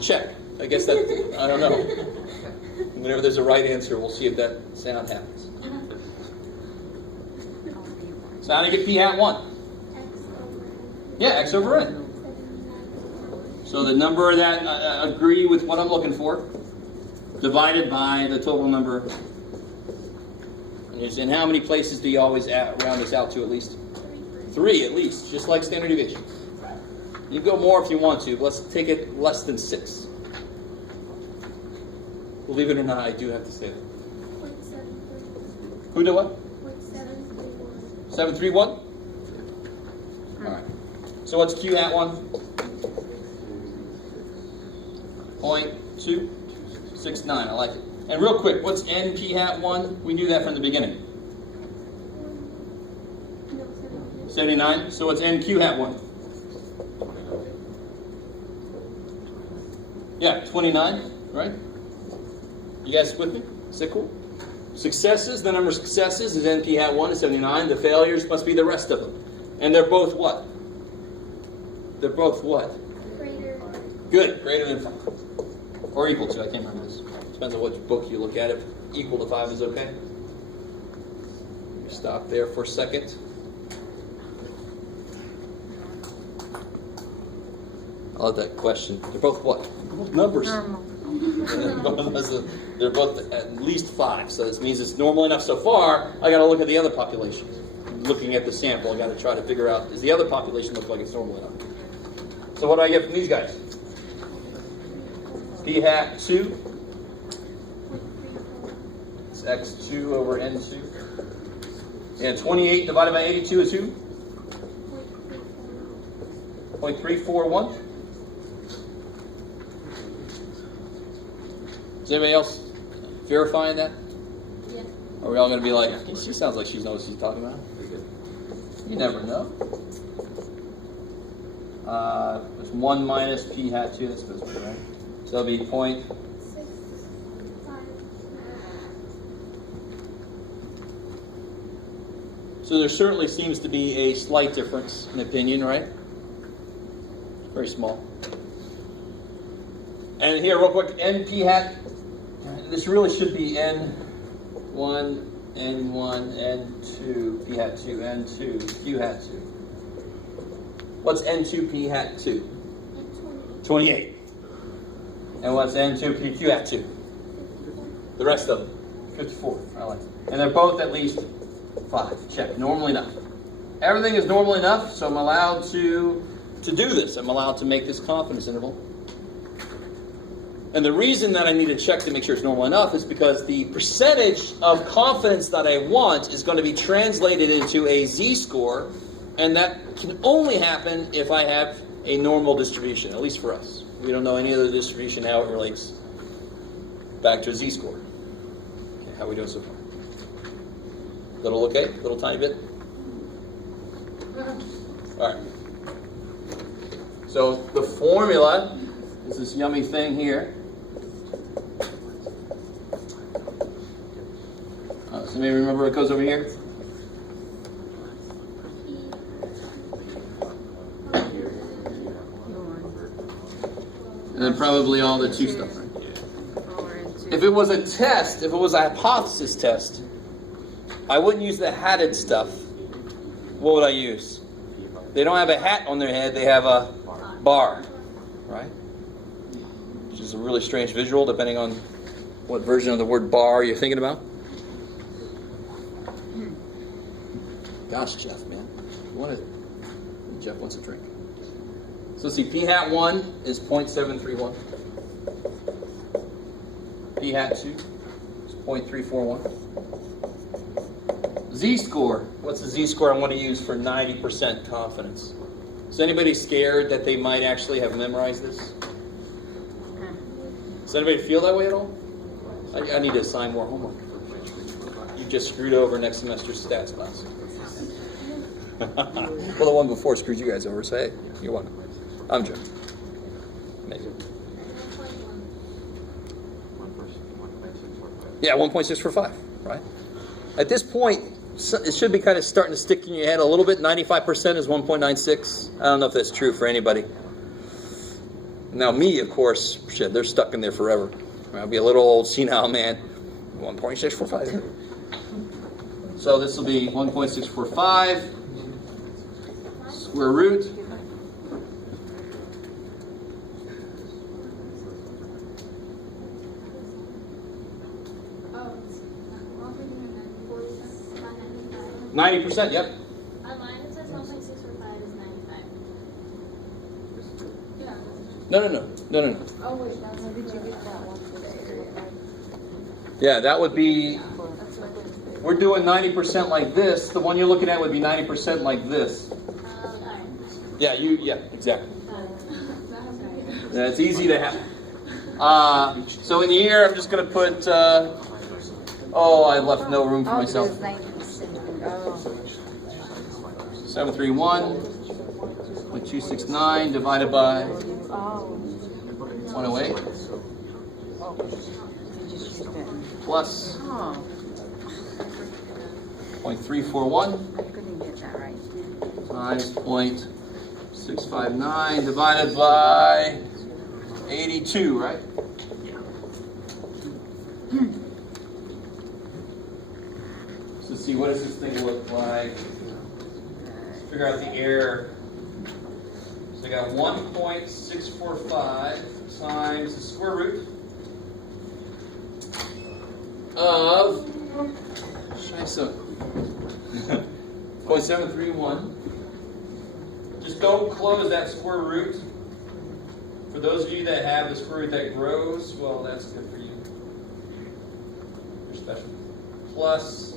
Check. I guess that, I don't know. Whenever there's a right answer, we'll see if that sound happens. So how do you get P hat 1? Yeah, X over N. So the number that agree with what I'm looking for, divided by the total number. And how many places do you always round this out to at least? 3 at least, just like standard deviation. You go more if you want to, but let's take it less than 6. Believe it or not, I do have to say that. Who did what? 731. All right. So what's Q hat 1? 0.269. I like it. And real quick, what's N P hat 1? We knew that from the beginning. 79. So what's N Q hat 1? Yeah, 29. Right? You guys with me? Is that cool? Successes, the number of successes is NP hat 1 is 79. The failures must be the rest of them. And they're both what? They're both what? Greater. Good. Greater than 5. Or equal to. I can't remember this. Depends on which book you look at. If equal to 5 is okay. Stop there for a second. I love that question. They're both what? Numbers. They're both at least 5, so this means it's normal enough so far. I got to look at the other populations. Looking at the sample, I got to try to figure out, does the other population look like it's normal enough? So what do I get from these guys? P hat 2. It's X2 over N2. And 28 divided by 82 is who? 0.341. Is anybody else verifying that? Yeah. Are we all going to be like, she sounds like she knows what she's talking about? You never know. There's 1 minus P hat 2. That's supposed to be right. So it'll be 0.6. So there certainly seems to be a slight difference in opinion, right? Very small. And here, real quick, NP hat. This really should be N1, N1, N2, P hat 2, N2, Q hat 2. What's N2, P hat 2? 28. And what's N2, P, Q hat 2? The rest of them. 54. I like it. And they're both at least 5. Check. Normal enough. Everything is normal enough, so I'm allowed to do this. I'm allowed to make this confidence interval. And the reason that I need to check to make sure it's normal enough is because the percentage of confidence that I want is going to be translated into a z-score, and that can only happen if I have a normal distribution, at least for us. We don't know any other distribution, how it relates back to a z-score. Okay, how are we doing so far? Little okay? Little tiny bit? All right. So the formula is this yummy thing here. Somebody remember what goes over here? And then probably all the 2 stuff, right? If it was a test, if it was a hypothesis test, I wouldn't use the hatted stuff. What would I use? They don't have a hat on their head, they have a bar, right? Which is a really strange visual depending on what version of the word bar you're thinking about. Gosh, Jeff, man. Jeff wants a drink. So let's see, p hat 1 is 0.731. P hat 2 is 0.341. Z-score. What's the Z-score I want to use for 90% confidence? Is anybody scared that they might actually have memorized this? Does anybody feel that way at all? I need to assign more homework. You just screwed over next semester's stats class. Well, the one before screwed you guys over, so hey, you're welcome. I'm joking. Maybe. Yeah, 1.645, right? At this point, it should be kind of starting to stick in your head a little bit. 95% is 1.96. I don't know if that's true for anybody. Now me, of course, shit, they're stuck in there forever. I'll be a little old senile man. 1.645. So this will be 1.645 square root. Oh, 90%, yep. on mine it says 1.645 is 95. Yeah. No. Oh wait, that's Where did you get that one today? Yeah, that would be, we're doing 90% like this. The one you're looking at would be 90% like this. alright. Yeah, exactly. Yeah, it's easy to have. So in here, I'm just going to put, I left no room for myself. 731.269 divided by 108 plus 0.341 times 0.659 divided by 82, right? So let's see, what does this thing look like? Let's figure out the error. So I got 1.645 times the square root of 0.731. Just don't close that square root. For those of you that have the square root that grows, well, that's good for you. You're special. Plus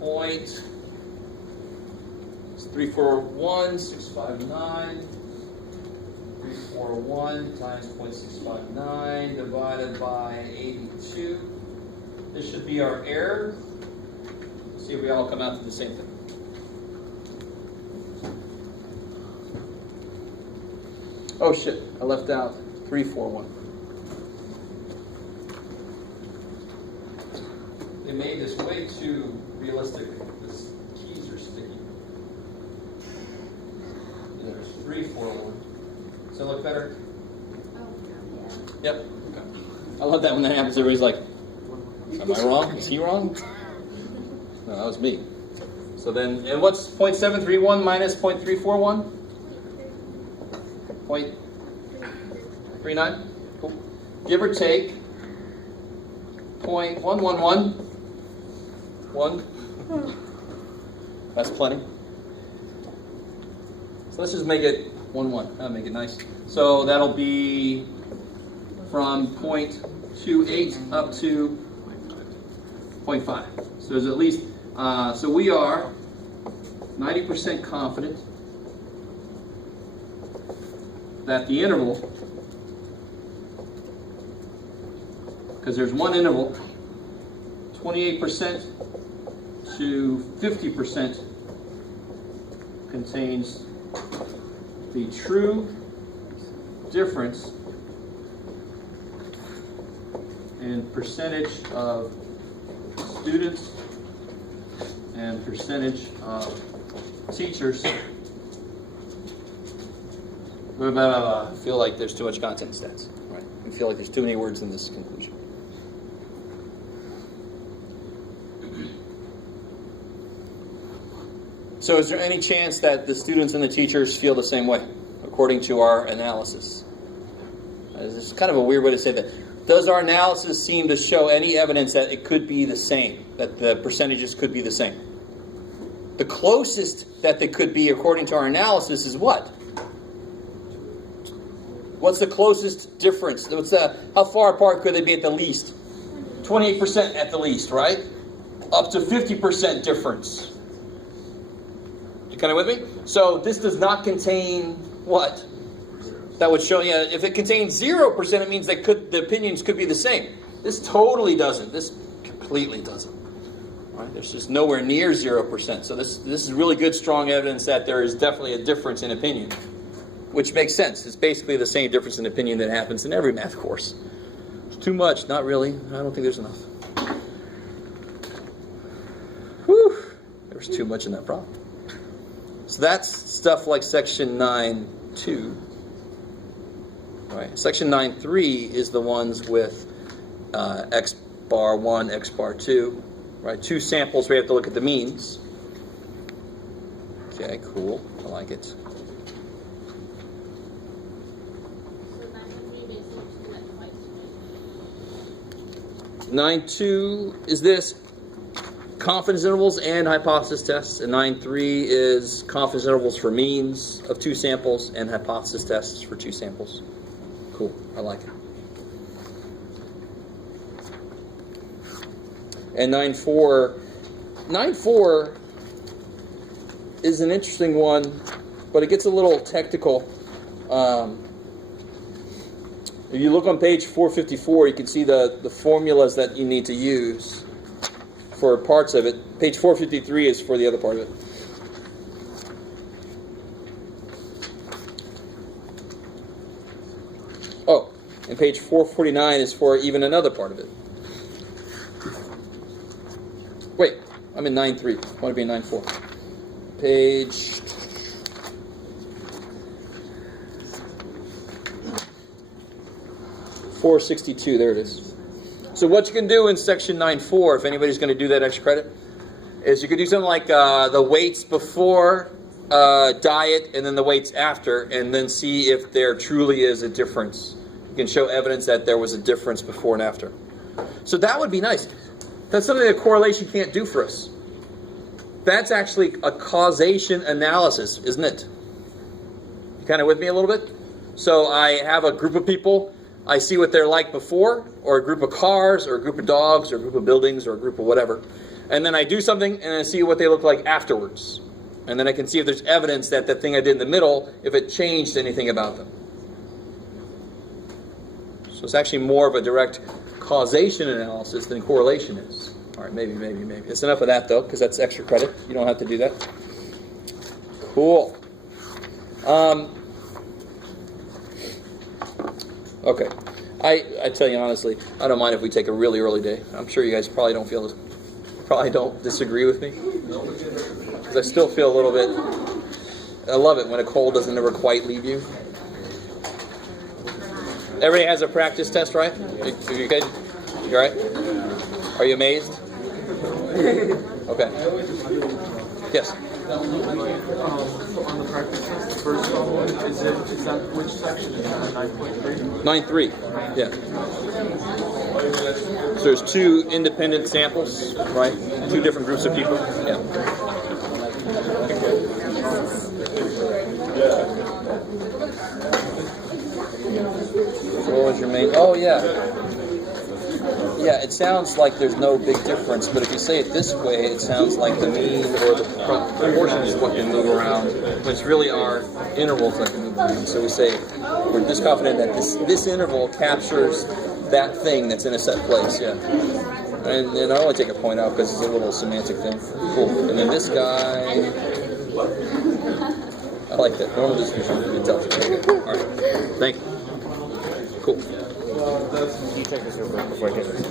0.341659. 341 times 0.659 divided by 82. This should be our error. See if we all come out to the same thing. Oh shit, I left out 341. They made this way too realistic. These keys are sticky. And there's 341. Does that look better? Yep. Okay. I love that when that happens. Everybody's like, am I wrong? Is he wrong? No, that was me. So then, and what's 0.731 minus 0.341? 0.39? Cool. Give or take 0.111. 1. That's plenty. So let's just make it 1. That'll make it nice. So that'll be from 0.28 up to 0.5. So there's at least, so we are 90% confident that the interval, because there's one interval, 28% to 50% contains the true difference in percentage of students and percentage of teachers. I feel like there's too much content in stats. Right? I feel like there's too many words in this conclusion. So is there any chance that the students and the teachers feel the same way, according to our analysis? This is kind of a weird way to say that. Does our analysis seem to show any evidence that it could be the same, that the percentages could be the same? The closest that they could be, according to our analysis, is what? What's the closest difference? How far apart could they be at the least? 28% at the least, right? Up to 50% difference. You kind of with me? So this does not contain what? That would show you, if it contains 0%, it means that the opinions could be the same. This totally doesn't. This completely doesn't. Right? There's just nowhere near 0%. So this is really good, strong evidence that there is definitely a difference in opinion, which makes sense. It's basically the same difference in opinion that happens in every math course. It's too much. Not really. I don't think there's enough. Whew. There's too much in that problem. So that's stuff like section 9.2. Right. Section 9.3 is the ones with X bar 1, X bar 2. Right. Two samples where you have to look at the means. Okay, cool. I like it. So 9.3 basically like twice. 9.2 is this confidence intervals and hypothesis tests, and 9.3 is confidence intervals for means of two samples and hypothesis tests for two samples. Cool, I like it. And 9.4 is an interesting one, but it gets a little technical. If you look on page 454, you can see the formulas that you need to use for parts of it. Page 453 is for the other part of it. Oh, and page 449 is for even another part of it. Wait, I'm in 9.3. I want to be in 9.4. Page 462, there it is. So what you can do in section 9.4, if anybody's going to do that extra credit, is you could do something like the weights before diet and then the weights after, and then see if there truly is a difference. You can show evidence that there was a difference before and after. So that would be nice. That's something that correlation can't do for us. That's actually a causation analysis, isn't it? You kind of with me a little bit? So I have a group of people. I see what they're like before, or a group of cars, or a group of dogs, or a group of buildings, or a group of whatever. And then I do something, and I see what they look like afterwards. And then I can see if there's evidence that the thing I did in the middle, if it changed anything about them. So it's actually more of a direct causation analysis than correlation is. All right, maybe. It's enough of that, though, because that's extra credit. You don't have to do that. Cool. Okay. I tell you honestly, I don't mind if we take a really early day. I'm sure you guys probably don't disagree with me. Because I still feel a little bit, I love it when a cold doesn't ever quite leave you. Everybody has a practice test, right? You good? You all right? Are you amazed? Okay. Yes. So on the practice test, the first problem, is that which section is that? 9.3? 9.3. Yeah. So there's two independent samples, right? Two different groups of people. Yeah. What was your main? Oh, yeah. Yeah, it sounds like there's no big difference, but if you say it this way, it sounds like the mean or the proportion is what can move around, but it's really our intervals that can move around. So we say we're just confident that this interval captures that thing that's in a set place, yeah. And I only take a point out because it's a little semantic thing. Cool. And then this guy, I like that. Normal distribution. It tells you. All right. Thank you. Cool. Can you check this real quick before I get this?